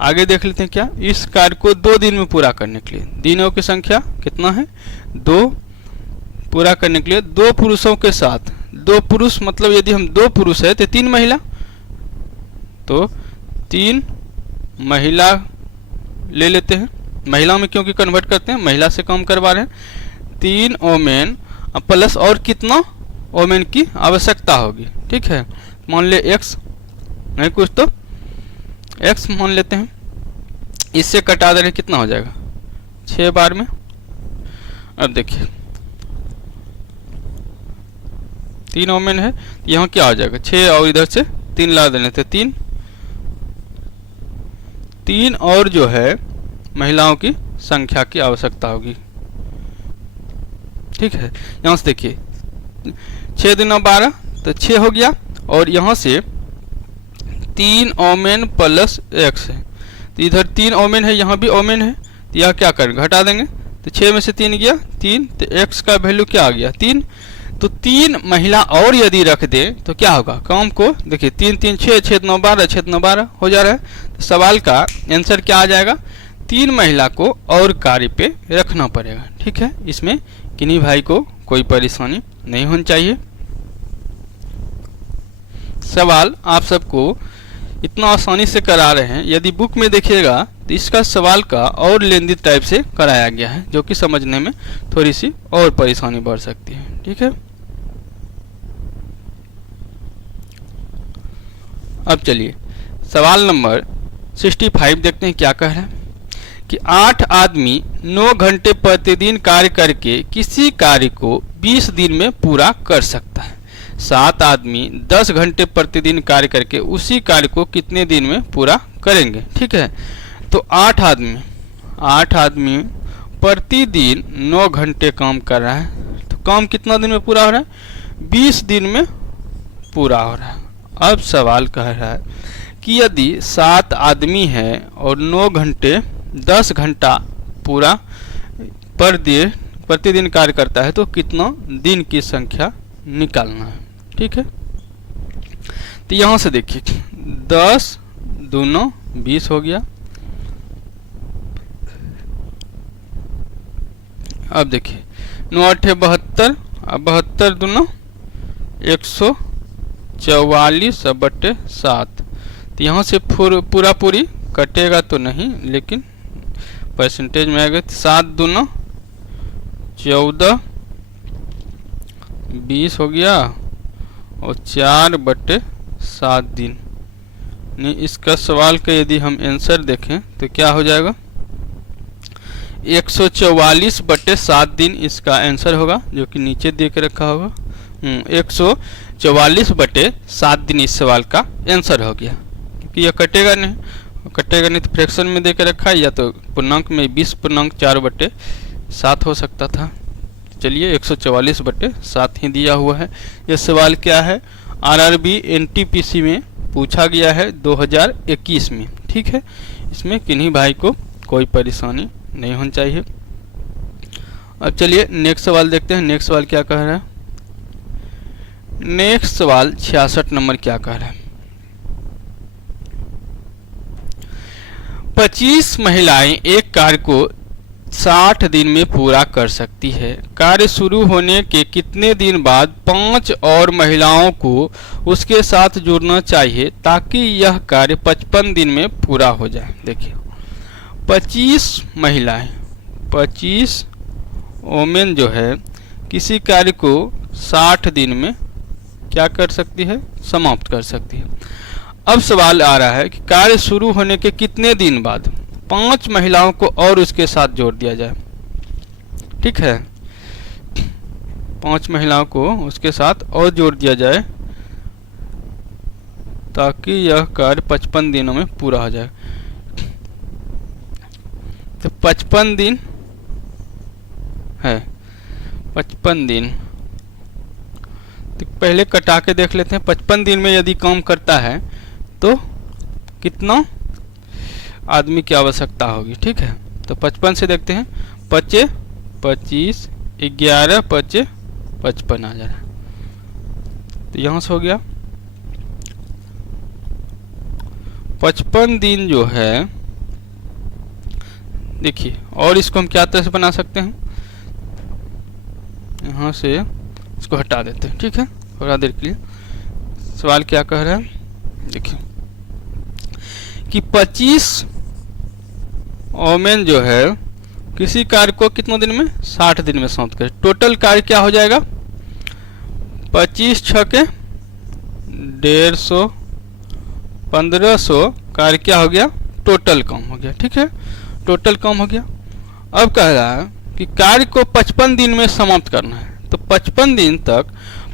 आगे देख लेते हैं क्या, इस कार्य को 2 दिन में पूरा करने के लिए दिनों की संख्या कितना है, 2 पूरा करने के लिए 2 पुरुषों के साथ, 2 पुरुष मतलब यदि हम 2 पुरुष है तो 3 महिला, तो 3 महिला ले लेते हैं। महिला में क्योंकि कन्वर्ट करते हैं, महिला से काम करवा रहे हैं। 3 ओमेन प्लस और कितना ओमेन की आवश्यकता होगी, ठीक है। मान ले x नहीं कुछ तो x मान लेते हैं, इससे कटा दे रहे कितना हो जाएगा 6 बार में। अब देखिए 3 ओमेन है, यहाँ क्या हो जाएगा 6 और इधर से 3 ला देने थे, 3 और जो है महिलाओं की संख्या की आवश्यकता होगी, ठीक है। यहाँ से देखिए 6 दूना 12, तो 6 हो गया। और यहाँ से 3 ओमेन प्लस एक्स है, तो इधर 3 ओमेन है, यहाँ भी ओमेन है, तो यह क्या करेंगे, घटा देंगे। तो 6 में से 3 गया 3, तो एक्स का वैल्यू क्या आ गया 3। तो 3 महिला और यदि रख दें तो क्या होगा, काम को देखिए 3 3 6 6 9 12 6 9 12 हो जा रहा है। तो सवाल का आंसर क्या आ जाएगा, 3 महिला को और कार्य पे रखना पड़ेगा। ठीक है, इसमें किन्हीं भाई को कोई परेशानी नहीं होनी चाहिए। सवाल आप सबको इतना आसानी से करा रहे हैं, यदि बुक में देखिएगा तो इसका सवाल का और लेंदी टाइप से कराया गया है, जो कि समझने में थोड़ी सी और परेशानी बढ़ सकती है। ठीक है, अब चलिए सवाल नंबर 65 देखते हैं क्या कह रहा है कि 8 आदमी 9 घंटे प्रतिदिन कार्य करके किसी कार्य को 20 दिन में पूरा कर सकता है। 7 आदमी 10 घंटे प्रतिदिन कार्य करके उसी कार्य को कितने दिन में पूरा करेंगे। ठीक है, तो 8 आदमी प्रतिदिन 9 घंटे काम कर रहा है, तो काम कितना दिन में पूरा हो रहा है, 20 दिन में पूरा हो रहा है। अब सवाल कह रहा है कि यदि 7 आदमी है और 9 घंटे 10 घंटा पूरा प्रतिदिन कार्य करता है, तो कितना दिन की संख्या निकालना है। ठीक है, तो यहाँ से देखिए 10 दूनो 20 हो गया। अब देखिए 9 8 72, 72 दूनो 144 बटे 7। तो यहाँ से पूरा पूरी कटेगा तो नहीं, लेकिन परसेंटेज में आएगा। 7 दूनो 14, 20 हो गया और 4 बटे 7 दिन। नहीं, इसका सवाल का यदि हम आंसर देखें तो क्या हो जाएगा, 144 बटे 7 दिन इसका आंसर होगा, जो कि नीचे दे के रखा होगा। 144 बटे 7 दिन इस सवाल का आंसर हो गया, क्योंकि यह कटेगा नहीं तो फ्रैक्शन में दे के रखा है, या तो पूर्णांक में 20.4 बटे 7 हो सकता था। चलिए 144 बटे 7 ही दिया हुआ है। यह सवाल क्या है, आरआरबी एनटीपीसी में पूछा गया है 2021 में। ठीक है, इसमें किन्हीं भाई को कोई परेशानी नहीं होनी चाहिए। अब चलिए नेक्स्ट सवाल देखते हैं। नेक्स्ट सवाल क्या कह रहा है, नेक्स्ट सवाल 66 नंबर क्या कह रहा है, 25 महिलाएं एक कार्य को 60 दिन में पूरा कर सकती है। कार्य शुरू होने के कितने दिन बाद 5 और महिलाओं को उसके साथ जुड़ना चाहिए ताकि यह कार्य 55 दिन में पूरा हो जाए। देखिए 25 महिलाएं, 25 वोमेन जो है किसी कार्य को 60 दिन में क्या कर सकती है, समाप्त कर सकती है। अब सवाल आ रहा है कि कार्य शुरू होने के कितने दिन बाद 5 महिलाओं को और उसके साथ जोड़ दिया जाए। ठीक है, 5 महिलाओं को उसके साथ और जोड़ दिया जाए ताकि यह कार्य 55 दिनों में पूरा हो जाए। तो 55 दिन है, 55 दिन, तो पहले कटा के देख लेते हैं। 55 दिन में यदि काम करता है तो कितना आदमी की आवश्यकता होगी। ठीक है, तो 55 से देखते हैं, 25 25 11 25 55 आ जा रहा है। तो यहाँ से हो गया 55 दिन जो है। देखिए और इसको हम क्या तरह से बना सकते हैं, यहाँ से इसको हटा देते हैं। ठीक है, थोड़ा देर के लिए। सवाल क्या कह रहा है, देखिए कि 25 वोमेन जो है किसी कार्य को कितने दिन में, 60 दिन में समाप्त करे। टोटल कार्य क्या हो जाएगा, 25 6 के 150, 1500 कार्य क्या हो गया, टोटल काम हो गया। ठीक है, टोटल काम हो गया। अब कह रहा है कि कार्य को 55 दिन में समाप्त करना है, तो 55 दिन तक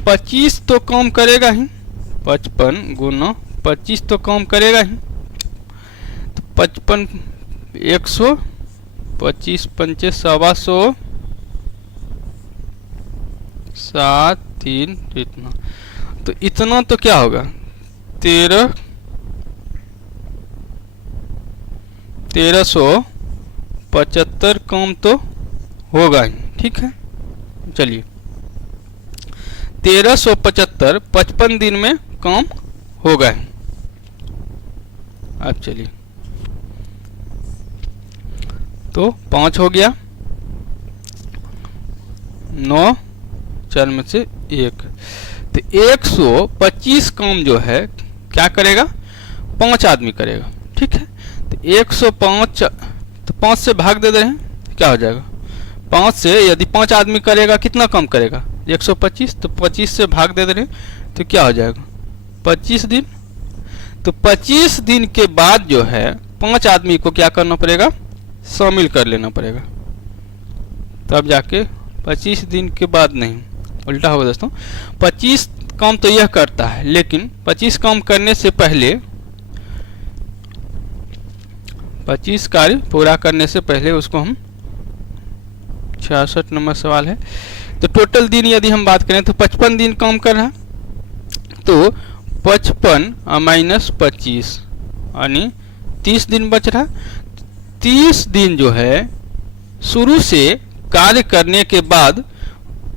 25 तो काम करेगा ही, 55 गुना 25 तो काम करेगा ही। तो 55 100, 25 पंचे 125, 7 3 इतना, तो इतना तो क्या होगा, 1375 काम तो होगा ही। ठीक है, चलिए 1375 55 दिन में काम होगा ही। अब चलिए तो 5 हो गया, 9 4 में से 1, तो 125 काम जो है क्या करेगा, 5 आदमी करेगा। ठीक है, तो 105, तो 5 से भाग दे रहे हैं, क्या हो जाएगा, 5 से यदि 5 आदमी करेगा कितना काम करेगा, 125, तो 25 से भाग दे रहे हैं, तो क्या हो जाएगा, 25 दिन। तो 25 दिन के बाद जो है 5 आदमी को क्या करना पड़ेगा, शामिल कर लेना पड़ेगा, तब जाके 25 दिन के बाद नहीं, उल्टा होगा दोस्तों। 25 काम तो यह करता है, लेकिन 25 काम करने से पहले, 25 कार्य पूरा करने से पहले उसको हम 66 नंबर सवाल है। तो टोटल दिन यदि हम बात करें तो 55 दिन काम कर रहा है, तो 55 माइनस 25 यानी 30 दिन बच रहा। 30 दिन जो है शुरू से कार्य करने के बाद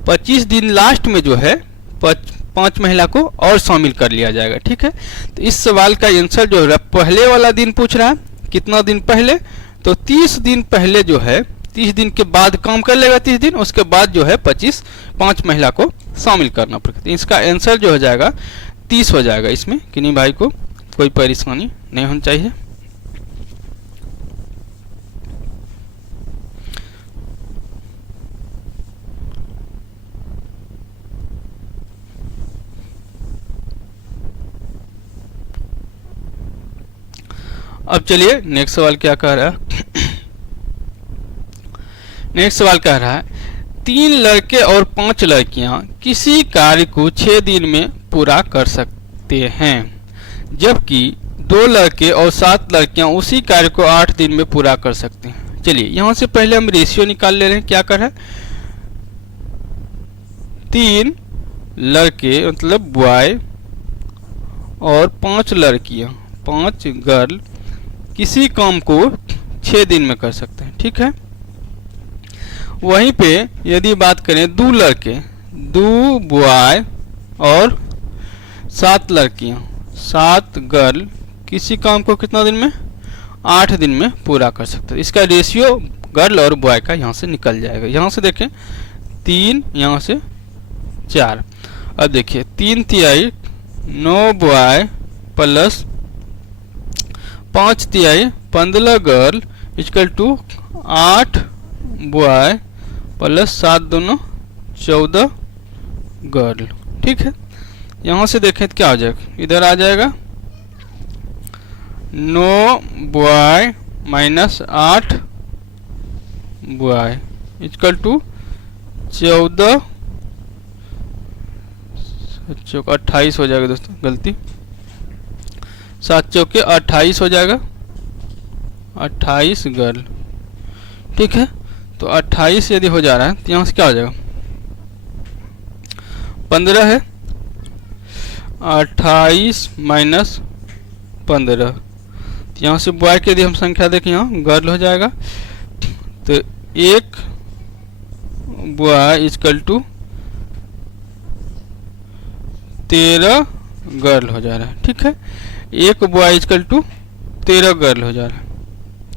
25 दिन लास्ट में जो है 5 महिला को और शामिल कर लिया जाएगा। ठीक है, तो इस सवाल का आंसर जो है पहले वाला दिन पूछ रहा है, कितना दिन पहले, तो 30 दिन पहले जो है 30 दिन के बाद काम कर लेगा 30 दिन, उसके बाद जो है 5 महिला को शामिल करना पड़ेगा। तो इसका आंसर जो हो जाएगा 30 हो जाएगा इसमें, कि नहीं भाई को कोई परेशानी नहीं होनी चाहिए। अब चलिए नेक्स्ट सवाल क्या कह रहा है। नेक्स्ट सवाल कह रहा है 3 लड़के और 5 लड़कियां किसी कार्य को 6 दिन में पूरा कर सकते हैं, जबकि 2 लड़के और 7 लड़कियां उसी कार्य को 8 दिन में पूरा कर सकते हैं। चलिए यहां से पहले हम रेशियो निकाल ले रहे हैं। क्या कर रहा है, 3 लड़के मतलब बॉय और 5 लड़कियां 5 गर्ल किसी काम को 6 दिन में कर सकते हैं। ठीक है, वहीं पे यदि बात करें 2 लड़के 2 बॉय और 7 लड़कियां 7 गर्ल किसी काम को कितना दिन में 8 दिन में पूरा कर सकते हैं। इसका रेशियो गर्ल और बॉय का यहाँ से निकल जाएगा। यहाँ से देखें 3, यहाँ से 4। अब देखिए 3 तिहाई 9 बॉय प्लस 5 तिहाई 15 girl equal to 8 boy plus 7 दोनों 14 गर्ल। ठीक है, यहाँ से देखें तो क्या हो जाएगा, इधर आ जाएगा 9 boy minus 8 boy equal to 14 चौक 28 हो जाएगा दोस्तों, गलती 7 चौके 28 हो जाएगा, 28 गर्ल। ठीक है, तो 28 यदि हो जा रहा है तो यहाँ से क्या हो जाएगा 15 है, 28 माइनस 15, तो यहाँ से बॉय की यदि हम संख्या देखें यहाँ गर्ल हो जाएगा, तो 1 बॉय इक्वल टू 13 गर्ल हो जा रहा है। ठीक है, 1 बॉय इक्वल टू 13 गर्ल हो जा रहा है।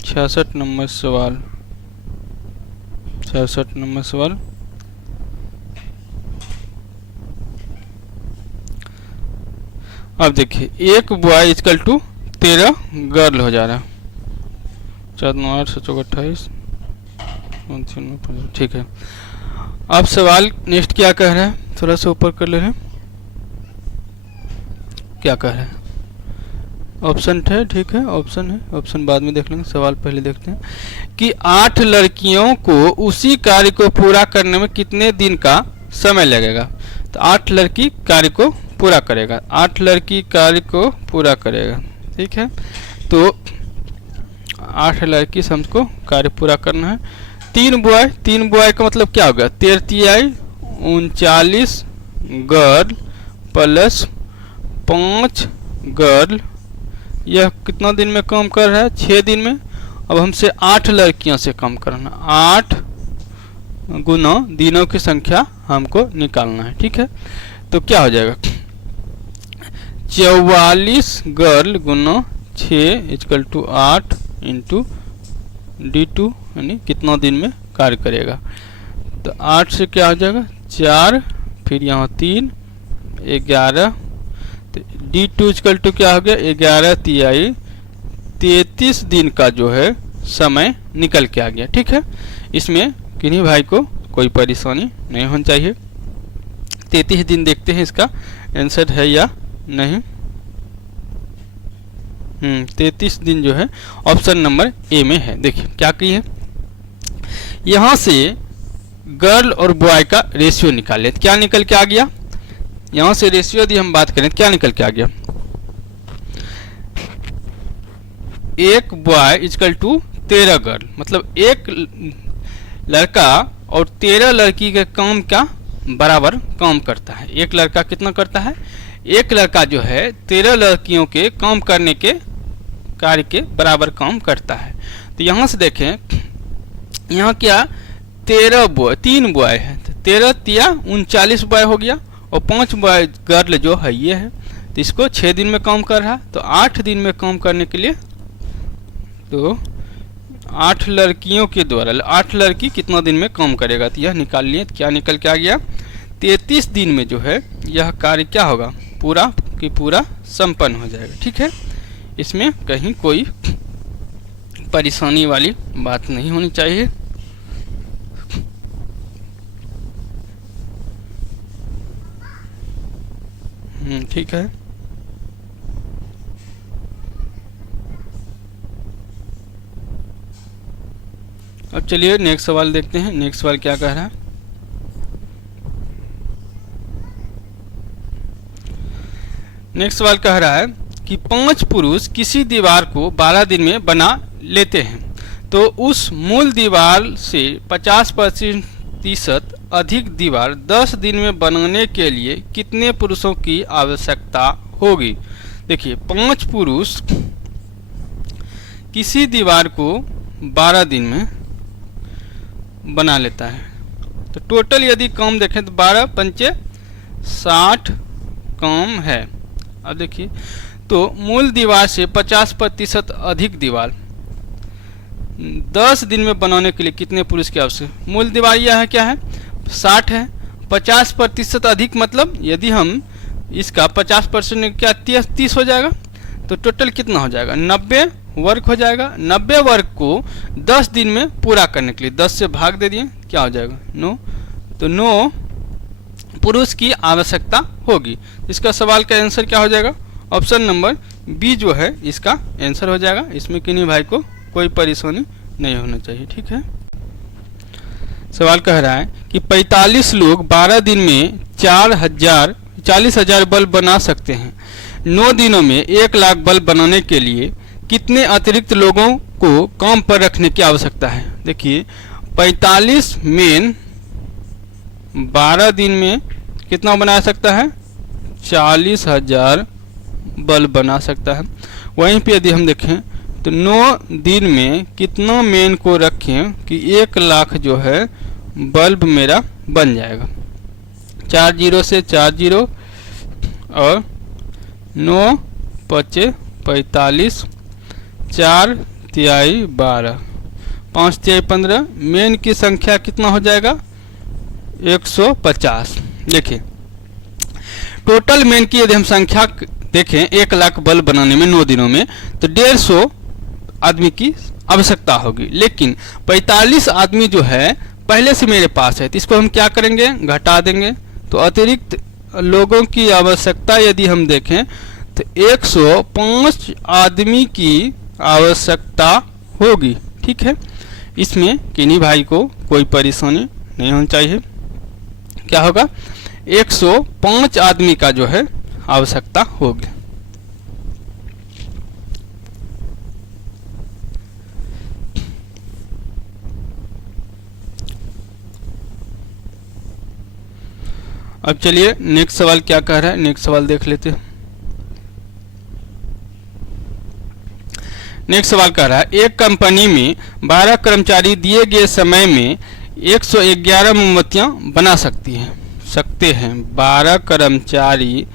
66 नंबर सवाल, 66 नंबर सवाल। अब देखिए 1 बॉय इक्वल टू 13 गर्ल हो जा रहा है। 4 9 8 7 28। ठीक है, अब सवाल नेक्स्ट क्या कह रहा है, थोड़ा सा ऊपर कर ले रहे हैं। क्या कह रहा है, ऑप्शन है। ठीक है, ऑप्शन है, ऑप्शन बाद में देख लेंगे, सवाल पहले देखते हैं कि 8 लड़कियों को उसी कार्य को पूरा करने में कितने दिन का समय लगेगा। तो 8 लड़की कार्य को पूरा करेगा, 8 लड़की कार्य को पूरा करेगा। ठीक है, तो 8 लड़की से हमको कार्य पूरा करना है। 3 बॉय का मतलब क्या होगा, 13 39 गर्ल प्लस 5 गर्ल, यह कितना दिन में काम कर रहा है? 6 दिन में। अब हमसे 8 लड़कियों से काम करना, 8 गुना दिनों की संख्या हमको निकालना है। ठीक है, तो क्या हो जाएगा? 44 गर्ल गुना 6 इक्वल टू 8 इंटू D2, यानी कितना दिन में कार्य करेगा। तो 8 से क्या हो जाएगा? 4, फिर यहाँ 3, 11। तो D2 इक्वल टू क्या हो गया? 11 तिहाई 33 दिन का जो है समय निकल के आ गया। ठीक है, इसमें किन्हीं भाई को कोई परेशानी नहीं होनी चाहिए। 33 दिन देखते हैं इसका आंसर है या नहीं। 33 दिन जो है ऑप्शन नंबर ए में है। देखिए क्या की है, यहाँ से गर्ल और बॉय का रेशियो निकाले तो क्या निकल के आ गया? यहाँ से रेशियो यदि हम बात करें तो क्या निकल के आ गया? 1 बॉय इक्वल टू 13 गर्ल, मतलब 1 लड़का और 13 लड़की के काम का बराबर काम करता है। एक लड़का कितना करता है? एक लड़का जो है 13 लड़कियों के काम करने के कार्य के बराबर काम करता है। तो यहाँ से देखें, यहाँ क्या 13 बॉय, 3 बॉय है, 13 तिया 39 बॉय हो गया, और 5 बॉय गर्ल जो है ये है, तो इसको 6 दिन में काम कर रहा है। तो 8 दिन में काम करने के लिए, तो 8 लड़कियों के द्वारा 8 लड़की कितना दिन में काम करेगा? तो यह निकाल लिए, क्या निकल के आ गया? 33 दिन में जो है यह कार्य क्या होगा? पूरा कि पूरा संपन्न हो जाएगा। ठीक है, इसमें कहीं कोई परेशानी वाली बात नहीं होनी चाहिए। ठीक है, अब चलिए नेक्स्ट सवाल देखते हैं। नेक्स्ट सवाल क्या कह रहा है? नेक्स्ट सवाल कह रहा है कि 5 पुरुष किसी दीवार को 12 दिन में बना लेते हैं, तो उस मूल दीवार से 50% अधिक दीवार 10 दिन में बनाने के लिए कितने पुरुषों की आवश्यकता होगी? देखिए 5 पुरुष किसी दीवार को 12 दिन में बना लेता है, तो टोटल यदि काम देखें तो 12 पंचे 60 काम है। अब देखिए, तो मूल दीवार से 50% अधिक दीवार 10 दिन में बनाने के लिए कितने पुरुष की आवश्यकता? मूल दीवार यह है, क्या है? 60 है। 50% अधिक मतलब यदि हम इसका 50% क्या 30 हो जाएगा, तो टोटल कितना हो जाएगा? 90 वर्ग हो जाएगा। 90 वर्ग को 10 दिन में पूरा करने के लिए 10 से भाग दे दिए, क्या हो जाएगा? 9। तो 9 पुरुष की आवश्यकता होगी। इसका सवाल का आंसर क्या हो जाएगा? ऑप्शन नंबर बी जो है इसका आंसर हो जाएगा। इसमें किन्हीं भाई को कोई परेशानी नहीं होना चाहिए। ठीक है, सवाल कह रहा है कि 45 लोग 12 दिन में 40,000 बल्ब बना सकते हैं। 9 दिनों में 1 लाख बल्ब बनाने के लिए कितने अतिरिक्त लोगों को काम पर रखने की आवश्यकता है? देखिए 45 मेन 12 दिन में कितना बना सकता है? 40,000 बल्ब बना सकता है। वहीं पे यदि हम देखें तो 9 दिन में कितना मेन को रखें कि 1 लाख जो है बल्ब मेरा बन जाएगा। 4 जीरो से 4 जीरो और 9 पचे 45, 4 तिहाई 12, 5 तिहाई 15, मेन की संख्या कितना हो जाएगा? 150। देखिए टोटल मेन की यदि हम संख्या देखें 1 लाख बल्ब बनाने में 9 दिनों में, तो 150 आदमी की आवश्यकता होगी। लेकिन 45 आदमी जो है पहले से मेरे पास है, तो इसको हम क्या करेंगे? घटा देंगे। तो अतिरिक्त लोगों की आवश्यकता यदि हम देखें तो 105 आदमी की आवश्यकता होगी। ठीक है, इसमें किन्हीं भाई को कोई परेशानी नहीं होनी चाहिए। क्या होगा? 105 आदमी का जो है आवश्यकता होगी। अब चलिए नेक्स्ट सवाल क्या कह रहा है, नेक्स्ट सवाल देख लेते हैं। नेक्स्ट सवाल कह रहा है, एक कंपनी में 12 कर्मचारी दिए गए समय में 111 मोमबत्तियां बना सकते हैं। 12 कर्मचारी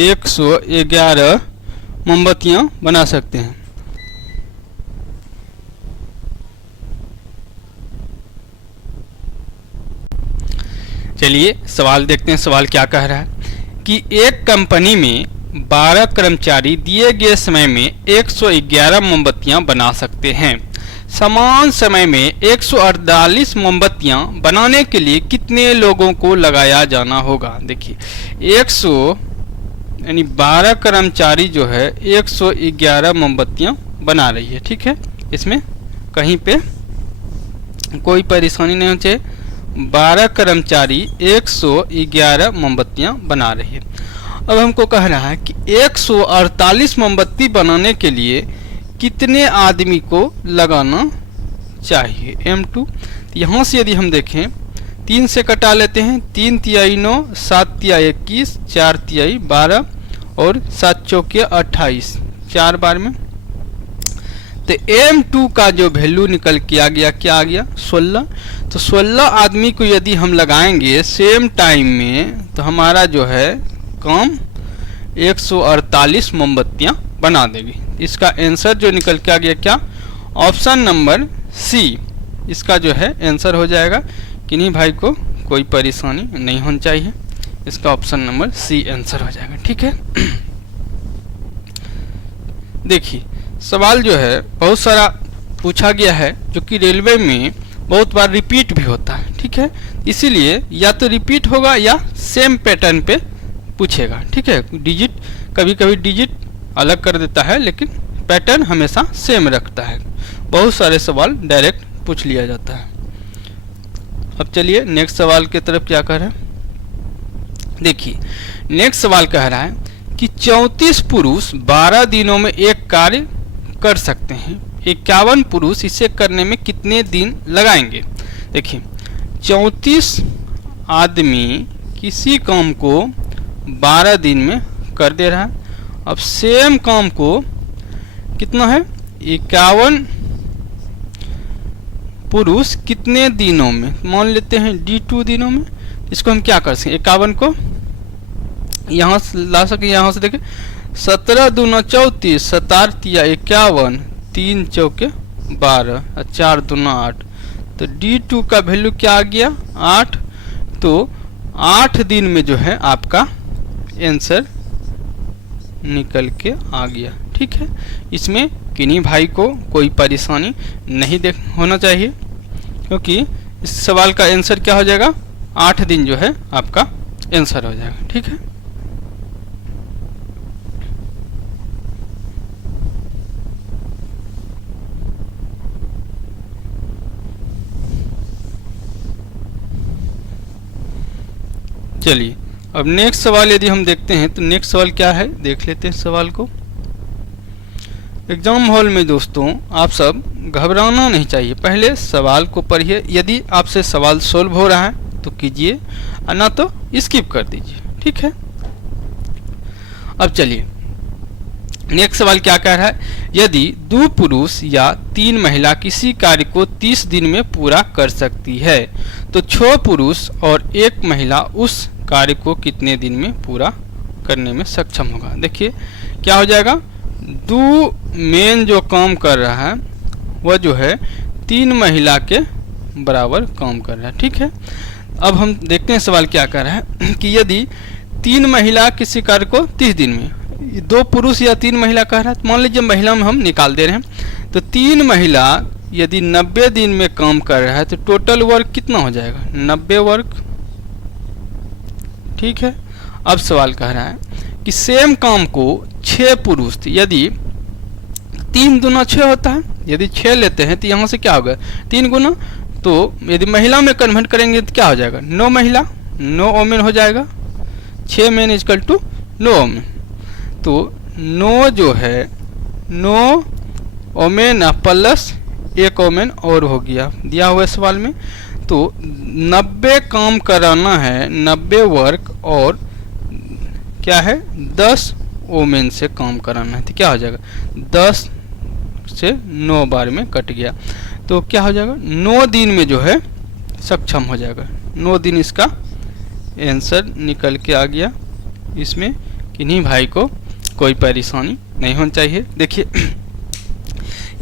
111 मोमबत्तियां बना सकते हैं। चलिए सवाल देखते हैं, सवाल क्या कह रहा है कि एक कंपनी में 12 कर्मचारी दिए गए समय में 111 मोमबत्तियां बना सकते हैं। समान समय में 148 मोमबत्तियां बनाने के लिए कितने लोगों को लगाया जाना होगा। देखिए 100 यानी 12 कर्मचारी जो है 111 मोमबत्तियां बना रही है। ठीक है, इसमें कहीं पे कोई परेशानी नहीं होनी चाहिए। 12 कर्मचारी 111 मोमबत्तियां बना रही है। अब हमको कह रहा है कि 148 मोमबत्ती बनाने के लिए कितने आदमी को लगाना चाहिए, M2। यहाँ से यदि हम देखें 3 से कटा लेते हैं, 3 तिहाई 9, 7 तिहाई 21, 4 तिहाई 12 और 7 चौके 28, 4 बार में। तो M2 का जो वैल्यू निकल के आ गया, क्या आ गया, 16। तो 16 आदमी को यदि हम लगाएंगे सेम टाइम में तो हमारा जो है काम 148 मोमबत्तियां बना देगी। इसका आंसर जो निकल के आ गया क्या, ऑप्शन नंबर सी इसका जो है आंसर हो जाएगा। किन्हीं भाई को कोई परेशानी नहीं होनी चाहिए, इसका ऑप्शन नंबर सी आंसर हो जाएगा। ठीक है, देखिए सवाल जो है बहुत सारा पूछा गया है जो कि रेलवे में बहुत बार रिपीट भी होता है। ठीक है, इसीलिए या तो रिपीट होगा या सेम पैटर्न पे पूछेगा। ठीक है, डिजिट कभी कभी डिजिट अलग कर देता है लेकिन पैटर्न हमेशा सेम रखता है। बहुत सारे सवाल डायरेक्ट पूछ लिया जाता है। अब चलिए नेक्स्ट सवाल की तरफ क्या कह रहा है। देखिए नेक्स्ट सवाल कह रहा है कि 34 पुरुष 12 दिनों में एक कार्य कर सकते हैं। 51 पुरुष इसे करने में कितने दिन लगाएंगे। देखिए 34 आदमी किसी काम को 12 दिन में कर दे रहा है। अब सेम काम को कितना है, 51 पुरुष कितने दिनों में, मान लेते हैं D2 दिनों में। इसको हम क्या कर सकते, 51 को यहाँ से ला सके, यहाँ से देखें 17 दूना 34, 7 तिया 51, 3 चौके 12, 4 दूना 8। तो D2 का वैल्यू क्या आ गया, 8। तो 8 दिन में जो है आपका आंसर निकल के आ गया। ठीक है, इसमें किन्हीं भाई को कोई परेशानी नहीं होना चाहिए, क्योंकि इस सवाल का आंसर क्या हो जाएगा, 8 दिन जो है आपका आंसर हो जाएगा। ठीक है, चलिए अब नेक्स्ट सवाल यदि हम देखते हैं तो नेक्स्ट सवाल क्या है, देख लेते हैं सवाल को। एग्जाम हॉल में दोस्तों आप सब घबराना नहीं चाहिए, पहले सवाल को पढ़िए। यदि आपसे सवाल सोल्व हो रहा है तो कीजिए, ना तो स्किप कर दीजिए। ठीक है, अब चलिए नेक्स्ट सवाल क्या कह रहा है। यदि 2 पुरुष या 3 महिला किसी कार्य को 30 दिन में पूरा कर सकती है तो 6 पुरुष और 1 महिला उस कार्य को कितने दिन में पूरा करने में सक्षम होगा। देखिए क्या हो जाएगा, 2 मेन जो काम कर रहा है वह जो है 3 महिला के बराबर काम कर रहा है। ठीक है, अब हम देखते हैं सवाल क्या कर रहा है कि यदि 3 महिला किसी कार्य को 30 दिन में, 2 पुरुष या 3 महिला कह रहा है, तो मान लीजिए महिला में हम निकाल दे रहे हैं, तो 3 महिला यदि 90 दिन में काम कर रहा है तो टोटल वर्क कितना हो जाएगा, 90 वर्क। ठीक है, अब सवाल कह रहा है कि सेम काम को 6 पुरुष, यदि 3 दूना 6 होता है, यदि 6 लेते हैं तो यहाँ से क्या होगा 3 गुना, तो यदि महिला में कन्वर्ट करेंगे तो क्या हो जाएगा, 9 महिला 9 ओमेन हो जाएगा। 6 मेन इजकल टू 9 ओमेन, तो 9 जो है 9 ओमेन प्लस 1 ओमेन और हो गया दिया हुआ सवाल में। तो 90 काम कराना है, 90 वर्क और क्या है 10 वोमेन से काम कराना है, तो क्या हो जाएगा 10 से 9 बार में कट गया, तो क्या हो जाएगा 9 दिन में जो है सक्षम हो जाएगा। 9 दिन इसका आंसर निकल के आ गया। इसमें किन्हीं भाई को कोई परेशानी नहीं होनी चाहिए। देखिए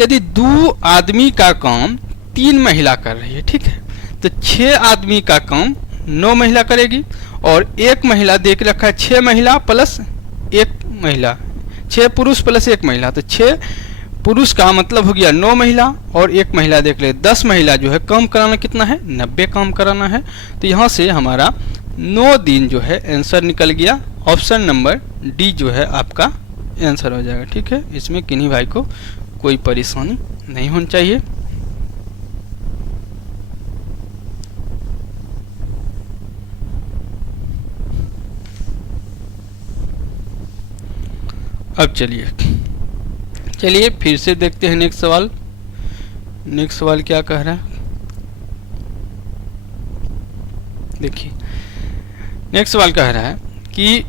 यदि 2 आदमी का काम 3 महिला कर रही है, ठीक है, तो 6 आदमी का काम 9 महिला करेगी, और 1 महिला देख रखा है 6 महिला प्लस 1 महिला, 6 पुरुष प्लस 1 महिला, तो 6 पुरुष का मतलब हो गया 9 महिला, और 1 महिला देख ले 10 महिला जो है काम कराना कितना है 90 काम कराना है। तो यहाँ से हमारा 9 दिन जो है आंसर निकल गया। ऑप्शन नंबर डी जो है आपका आंसर हो जाएगा। ठीक है, इसमें किन्हीं भाई को कोई परेशानी नहीं होनी चाहिए। अब चलिए फिर से देखते हैं नेक्स्ट सवाल। नेक्स्ट सवाल क्या कह रहा है, देखिए नेक्स्ट सवाल कह रहा है कि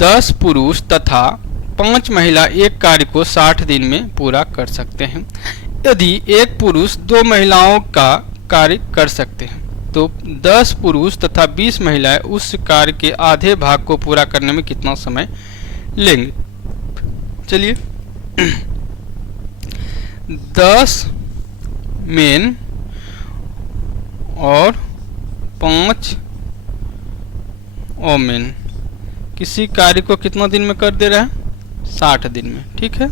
10 पुरुष तथा 5 महिला एक कार्य को 60 दिन में पूरा कर सकते हैं। यदि एक पुरुष 2 महिलाओं का कार्य कर सकते हैं तो 10 पुरुष तथा 20 महिलाएं उस कार्य के आधे भाग को पूरा करने में कितना समय लेंगे। चलिए 10 मेन और 5 वोमेन किसी कार्य को कितना दिन में कर दे रहा है 60 दिन में। ठीक है,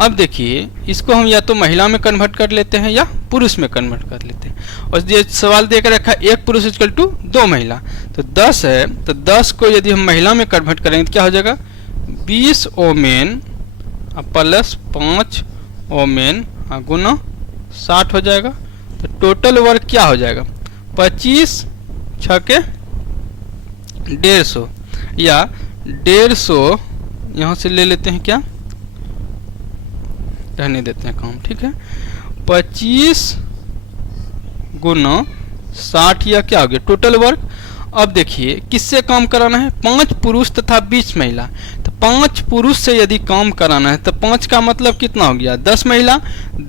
अब देखिए इसको हम या तो महिला में कन्वर्ट कर लेते हैं या पुरुष में कन्वर्ट कर लेते हैं। और ये सवाल देकर रखा है 1 पुरुष इक्वल टू 2 महिला, तो 10 है, तो 10 को यदि हम महिला में कन्वर्ट करेंगे तो क्या हो जाएगा 20 वोमेन प्लस 5 वोमेन गुना 60 हो जाएगा। तो टोटल वर्क क्या हो जाएगा 25 6 के 150, या 150 यहाँ से ले लेते हैं, क्या रहने देते हैं काम। ठीक है, 25 गुना 60 या क्या हो गया टोटल वर्क। अब देखिए किससे काम कराना है 5 पुरुष तथा 20 महिला, तो 5 पुरुष से यदि काम कराना है तो 5 का मतलब कितना हो गया 10 महिला,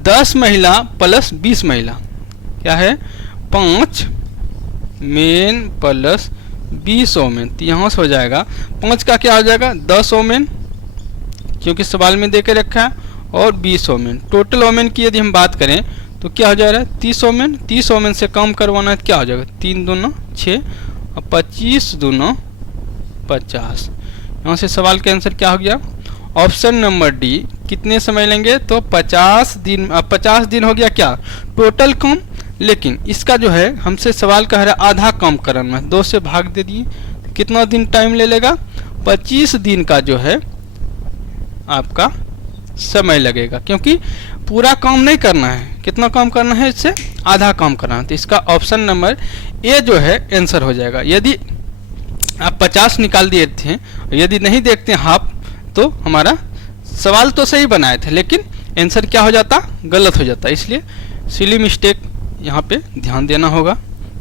10 महिला प्लस 20 महिला क्या है 5 मेन प्लस 20 वोमेन, तो यहाँ से हो जाएगा 5 का क्या हो जाएगा 10 वोमेन क्योंकि सवाल में देके रखा है, और 20 वोमेन। टोटल वोमेन की यदि हम बात करें तो क्या हो जा रहा है 30 वोमेन। 30 वोमेन से काम करवाना है तो क्या हो जाएगा 3 दूना 6 और 25 दूना 50। यहाँ से सवाल का आंसर क्या हो गया ऑप्शन नंबर डी। कितने समय लेंगे तो 50 दिन। अब 50 दिन हो गया क्या टोटल काम, लेकिन इसका जो है हमसे सवाल कह रहा है आधा काम कराना है, 2 से भाग दे दिए, कितना दिन टाइम ले लेगा 25 दिन का जो है आपका समय लगेगा, क्योंकि पूरा काम नहीं करना है, कितना काम करना है इससे आधा काम करना है। तो इसका ऑप्शन नंबर ए जो है आंसर हो जाएगा। यदि आप 50 निकाल दिए थे, यदि नहीं देखते हाफ, तो हमारा सवाल तो सही बनाए थे लेकिन आंसर क्या हो जाता गलत हो जाता। इसलिए सिली मिस्टेक यहाँ पे ध्यान देना होगा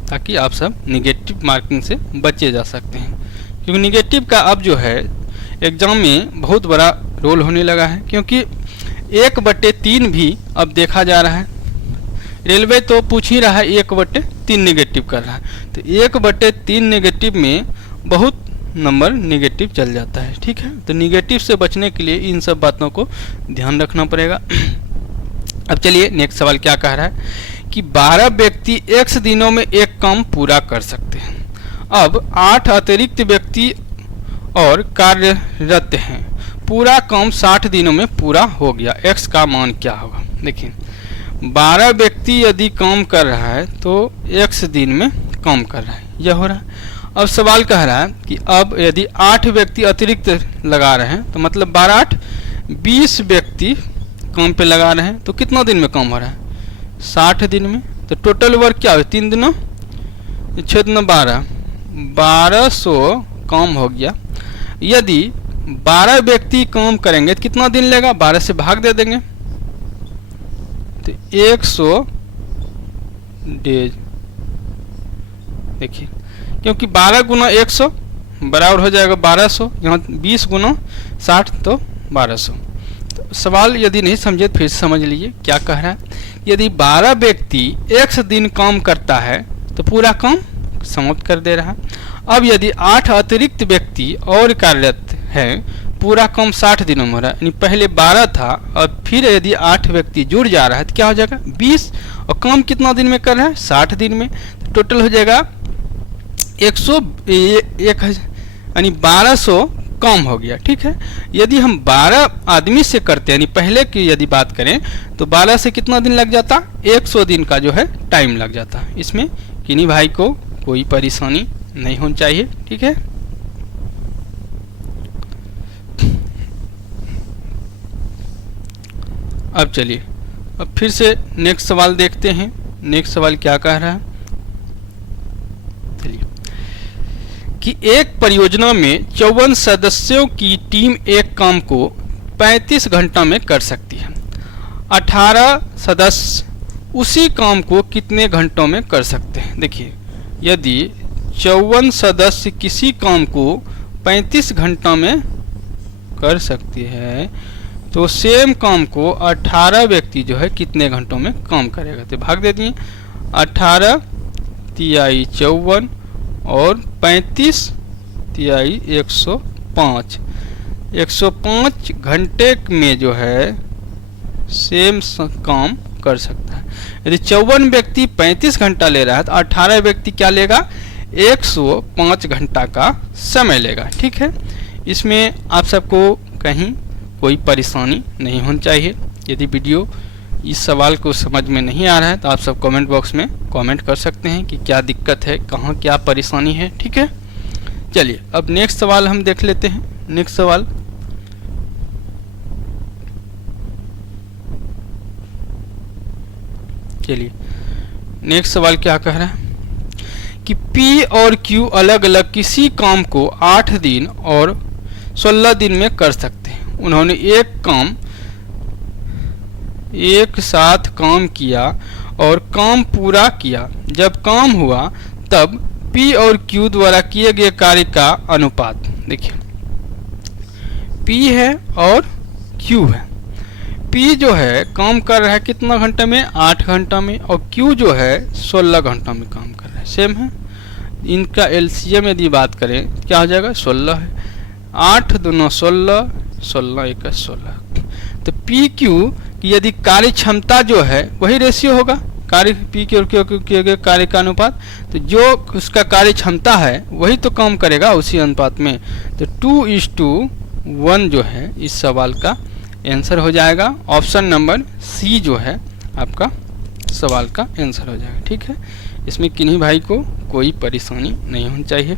ताकि आप सब निगेटिव मार्किंग से बचे जा सकते हैं, क्योंकि निगेटिव का अब जो है एग्ज़ाम में बहुत बड़ा रोल होने लगा है, क्योंकि 1/3 भी अब देखा जा रहा है। रेलवे तो पूछ ही रहा है 1/3 नेगेटिव कर रहा है, तो 1/3 नेगेटिव में बहुत नंबर नेगेटिव चल जाता है। ठीक है, तो नेगेटिव से बचने के लिए इन सब बातों को ध्यान रखना पड़ेगा। अब चलिए नेक्स्ट सवाल क्या कह रहा है कि 12 व्यक्ति x दिनों में एक काम पूरा कर सकते हैं। अब 8 अतिरिक्त व्यक्ति और कार्यरत हैं, पूरा काम 60 दिनों में पूरा हो गया, x का मान क्या होगा। देखिए 12 व्यक्ति यदि काम कर रहा है तो x दिन में काम कर रहा है, यह हो रहा है। अब सवाल कह रहा है कि अब यदि 8 व्यक्ति अतिरिक्त लगा रहे हैं तो मतलब 12 8 20 व्यक्ति काम पे लगा रहे हैं, तो कितना दिन में काम हो रहा है 60 दिन में। तो टोटल वर्क क्या हो 3 दिनों 6 दूना 12 1200 काम हो गया। यदि 12 व्यक्ति काम करेंगे तो कितना दिन लेगा 12 से भाग दे देंगे तो 100 डेज। देखिए क्योंकि 12 गुना 100 बराबर हो जाएगा 1200, यहाँ 20 गुना 60 तो 1200। तो सवाल यदि नहीं समझे तो फिर समझ लीजिए क्या कह रहा है। यदि 12 व्यक्ति 1 दिन काम करता है तो पूरा काम समाप्त कर दे रहा है। अब यदि 8 अतिरिक्त व्यक्ति और कार्यरत हैं, पूरा काम 60 दिनों में हो रहा है, यानी पहले 12 था और फिर यदि 8 व्यक्ति जुड़ जा रहा है तो क्या हो जाएगा 20, और काम कितना दिन में कर रहा है 60 दिन में। तो टोटल हो जाएगा 101, यानी 1200 काम हो गया। ठीक है, यदि हम 12 आदमी से करते हैं, यानी पहले की यदि बात करें तो 12 से कितना दिन लग जाता, 100 दिन का जो है टाइम लग जाता। इसमें किन्हीं भाई को कोई परेशानी नहीं होनी चाहिए। ठीक है, अब चलिए अब फिर से नेक्स्ट सवाल देखते हैं। नेक्स्ट सवाल क्या कह रहा है, चलिए कि एक परियोजना में 54 सदस्यों की टीम एक काम को 35 घंटा में कर सकती है। 18 सदस्य उसी काम को कितने घंटों में कर सकते हैं। देखिए, यदि 54 सदस्य किसी काम को 35 घंटा में कर सकती है तो सेम काम को 18 व्यक्ति जो है कितने घंटों में काम करेगा। तो भाग दे दिए, 18 तिहाई 54 और 35 तिहाई 105, 105 घंटे में जो है सेम काम कर सकता है। यदि 54 व्यक्ति 35 घंटा ले रहा है तो 18 व्यक्ति क्या लेगा, 105 घंटा का समय लेगा। ठीक है, इसमें आप सबको कहीं कोई परेशानी नहीं होनी चाहिए। यदि वीडियो इस सवाल को समझ में नहीं आ रहा है तो आप सब कमेंट बॉक्स में कमेंट कर सकते हैं कि क्या दिक्कत है, कहाँ क्या परेशानी है। ठीक है, चलिए अब नेक्स्ट सवाल हम देख लेते हैं। नेक्स्ट सवाल, चलिए नेक्स्ट सवाल क्या कह रहा है कि P और Q अलग अलग किसी काम को 8 दिन और 16 दिन में कर सकते हैं। उन्होंने एक काम एक साथ काम किया और काम पूरा किया। जब काम हुआ तब P और Q द्वारा किए गए कार्य का अनुपात, देखिए P है और Q है। P जो है काम कर रहा है कितना घंटे में, 8 घंटा में, और Q जो है 16 घंटा में काम कर रहा है। सेम है, इनका एलसीएम यदि बात करें क्या हो जाएगा, 16 है। 8 दूना 16, 16 एक 16। तो पी क्यू की यदि कार्य क्षमता जो है वही रेशियो होगा, कार्य पी क्यू किए गए कार्य का अनुपात, तो जो उसका कार्य क्षमता है वही तो काम करेगा उसी अनुपात में। तो 2:1 जो है इस सवाल का आंसर हो जाएगा। ऑप्शन नंबर सी जो है आपका सवाल का आंसर हो जाएगा। ठीक है, इसमें किन्हीं भाई को कोई परेशानी नहीं होनी चाहिए।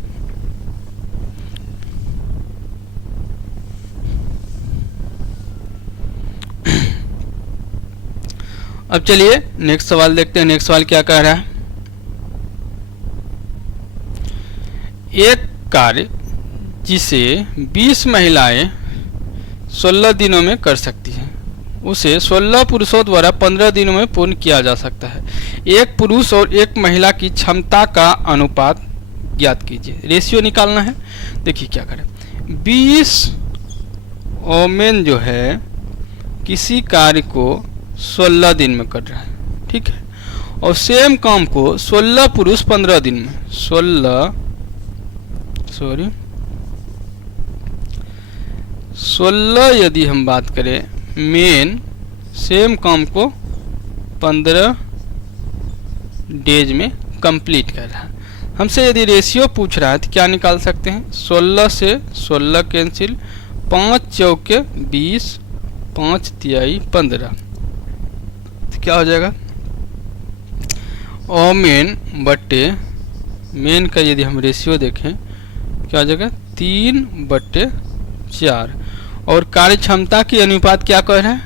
अब चलिए नेक्स्ट सवाल देखते हैं। नेक्स्ट सवाल क्या कह रहा है, एक कार्य जिसे 20 महिलाएं 16 दिनों में कर सकती हैं उसे 16 पुरुषों द्वारा 15 दिनों में पूर्ण किया जा सकता है। एक पुरुष और एक महिला की क्षमता का अनुपात ज्ञात कीजिए। रेशियो निकालना है। देखिए क्या करें, 20 वोमेन जो है किसी कार्य को 16 दिन में कर रहा है। ठीक है, और सेम काम को 16 पुरुष 15 दिन में, 16 यदि हम बात करें मेन सेम काम को 15 डेज में कंप्लीट कर रहा है। हमसे यदि रेशियो पूछ रहा है तो क्या निकाल सकते हैं, 16 से 16 कैंसिल, 5 चौके 20, 5 तिहाई 15, तो क्या हो जाएगा, ओमेन बटे मेन का यदि हम रेशियो देखें क्या हो जाएगा, 3/4। और कार्य क्षमता की अनुपात क्या कह रहा है,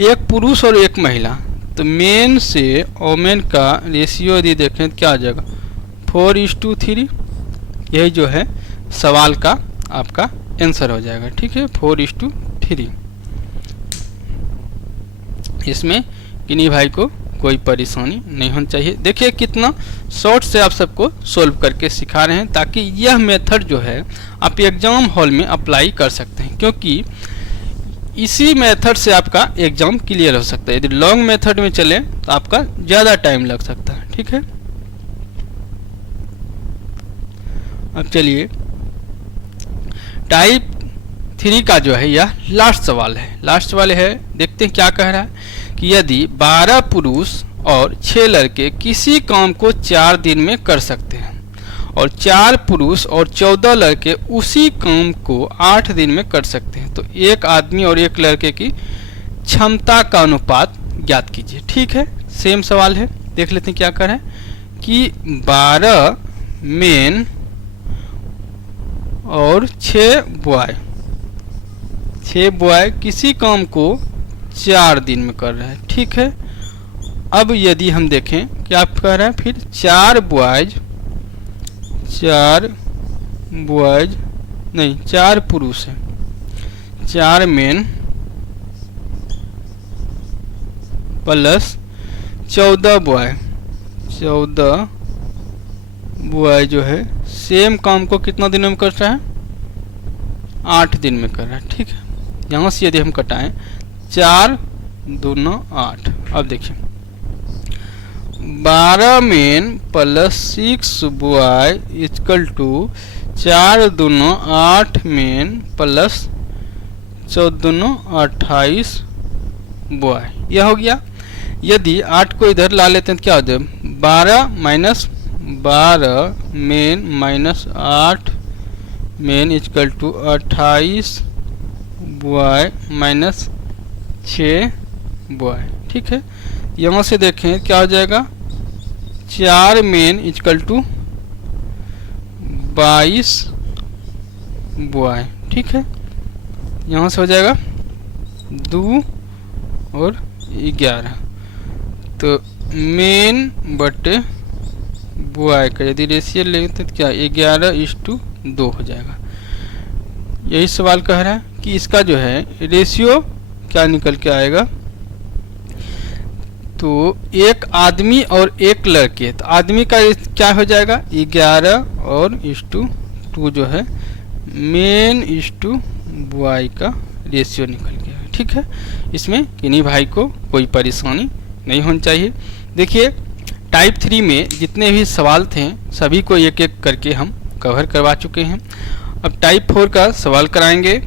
एक पुरुष और एक महिला, तो मेन से ओमेन का रेशियो यदि देखें तो क्या हो जाएगा, 4:3। यही जो है सवाल का आपका आंसर हो जाएगा। ठीक है, 4:3। इसमें किन्हीं भाई को कोई परेशानी नहीं होनी चाहिए। देखिए कितना शॉर्ट से आप सबको सोल्व करके सिखा रहे हैं, ताकि यह मेथड जो है आप एग्ज़ाम हॉल में अप्लाई कर सकते हैं, क्योंकि इसी मेथड से आपका एग्ज़ाम क्लियर हो सकता है। यदि लॉन्ग मेथड में चले तो आपका ज़्यादा टाइम लग सकता है। ठीक है, अब चलिए टाइप 3 का जो है यह लास्ट सवाल है। लास्ट सवाल है, देखते हैं क्या कह रहा है कि यदि 12 पुरुष और 6 लड़के किसी काम को 4 दिन में कर सकते हैं और 4 पुरुष और 14 लड़के उसी काम को 8 दिन में कर सकते हैं, तो एक आदमी और एक लड़के की क्षमता का अनुपात ज्ञात कीजिए। ठीक है, सेम सवाल है, देख लेते हैं क्या कह रहा है कि 12 मेन और 6 बॉय किसी काम को 4 दिन में कर रहे हैं। ठीक है, अब यदि हम देखें क्या कह रहा है, फिर 4 पुरुष हैं, 4 मेन प्लस 14 बॉय जो है सेम काम को कितना दिन में कर रहा है, 8 दिन में कर रहा है। ठीक है, यहाँ से यदि हम कटाएं 4 दूना 8, अब देखिए 12 men plus 6 boy equal to 4 दूना 8 मेन प्लस 14 दूना 28 बॉय, यह हो गया। यदि 8 को इधर ला लेते हैं तो क्या हो जाए, 12 men minus 8 men equal to 28 boy minus 6 boy. ठीक है, यहाँ से देखें क्या हो जाएगा, 4 मेन इक्वल टू 22 बॉय। ठीक है, यहाँ से हो जाएगा 2 और 11, तो मेन बटे बॉय का यदि रेशियो लेते तो क्या 11:2 हो जाएगा। यही सवाल कह रहा है कि इसका जो है रेशियो क्या निकल के आएगा, तो एक आदमी और एक लड़के, तो आदमी का क्या हो जाएगा 11:2 जो है मेन इस्टू बॉय का रेशियो निकल गया। ठीक है, इसमें किन्हीं भाई को कोई परेशानी नहीं होनी चाहिए। देखिए टाइप 3 में जितने भी सवाल थे सभी को एक एक करके हम कवर करवा चुके हैं। अब टाइप 4 का सवाल कराएंगे,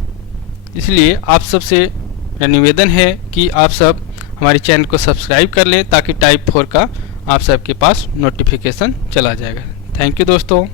इसलिए आप सबसे मेरा निवेदन है कि आप सब हमारे चैनल को सब्सक्राइब कर लें, ताकि टाइप 4 का आप सबके पास नोटिफिकेशन चला जाएगा। थैंक यू दोस्तों।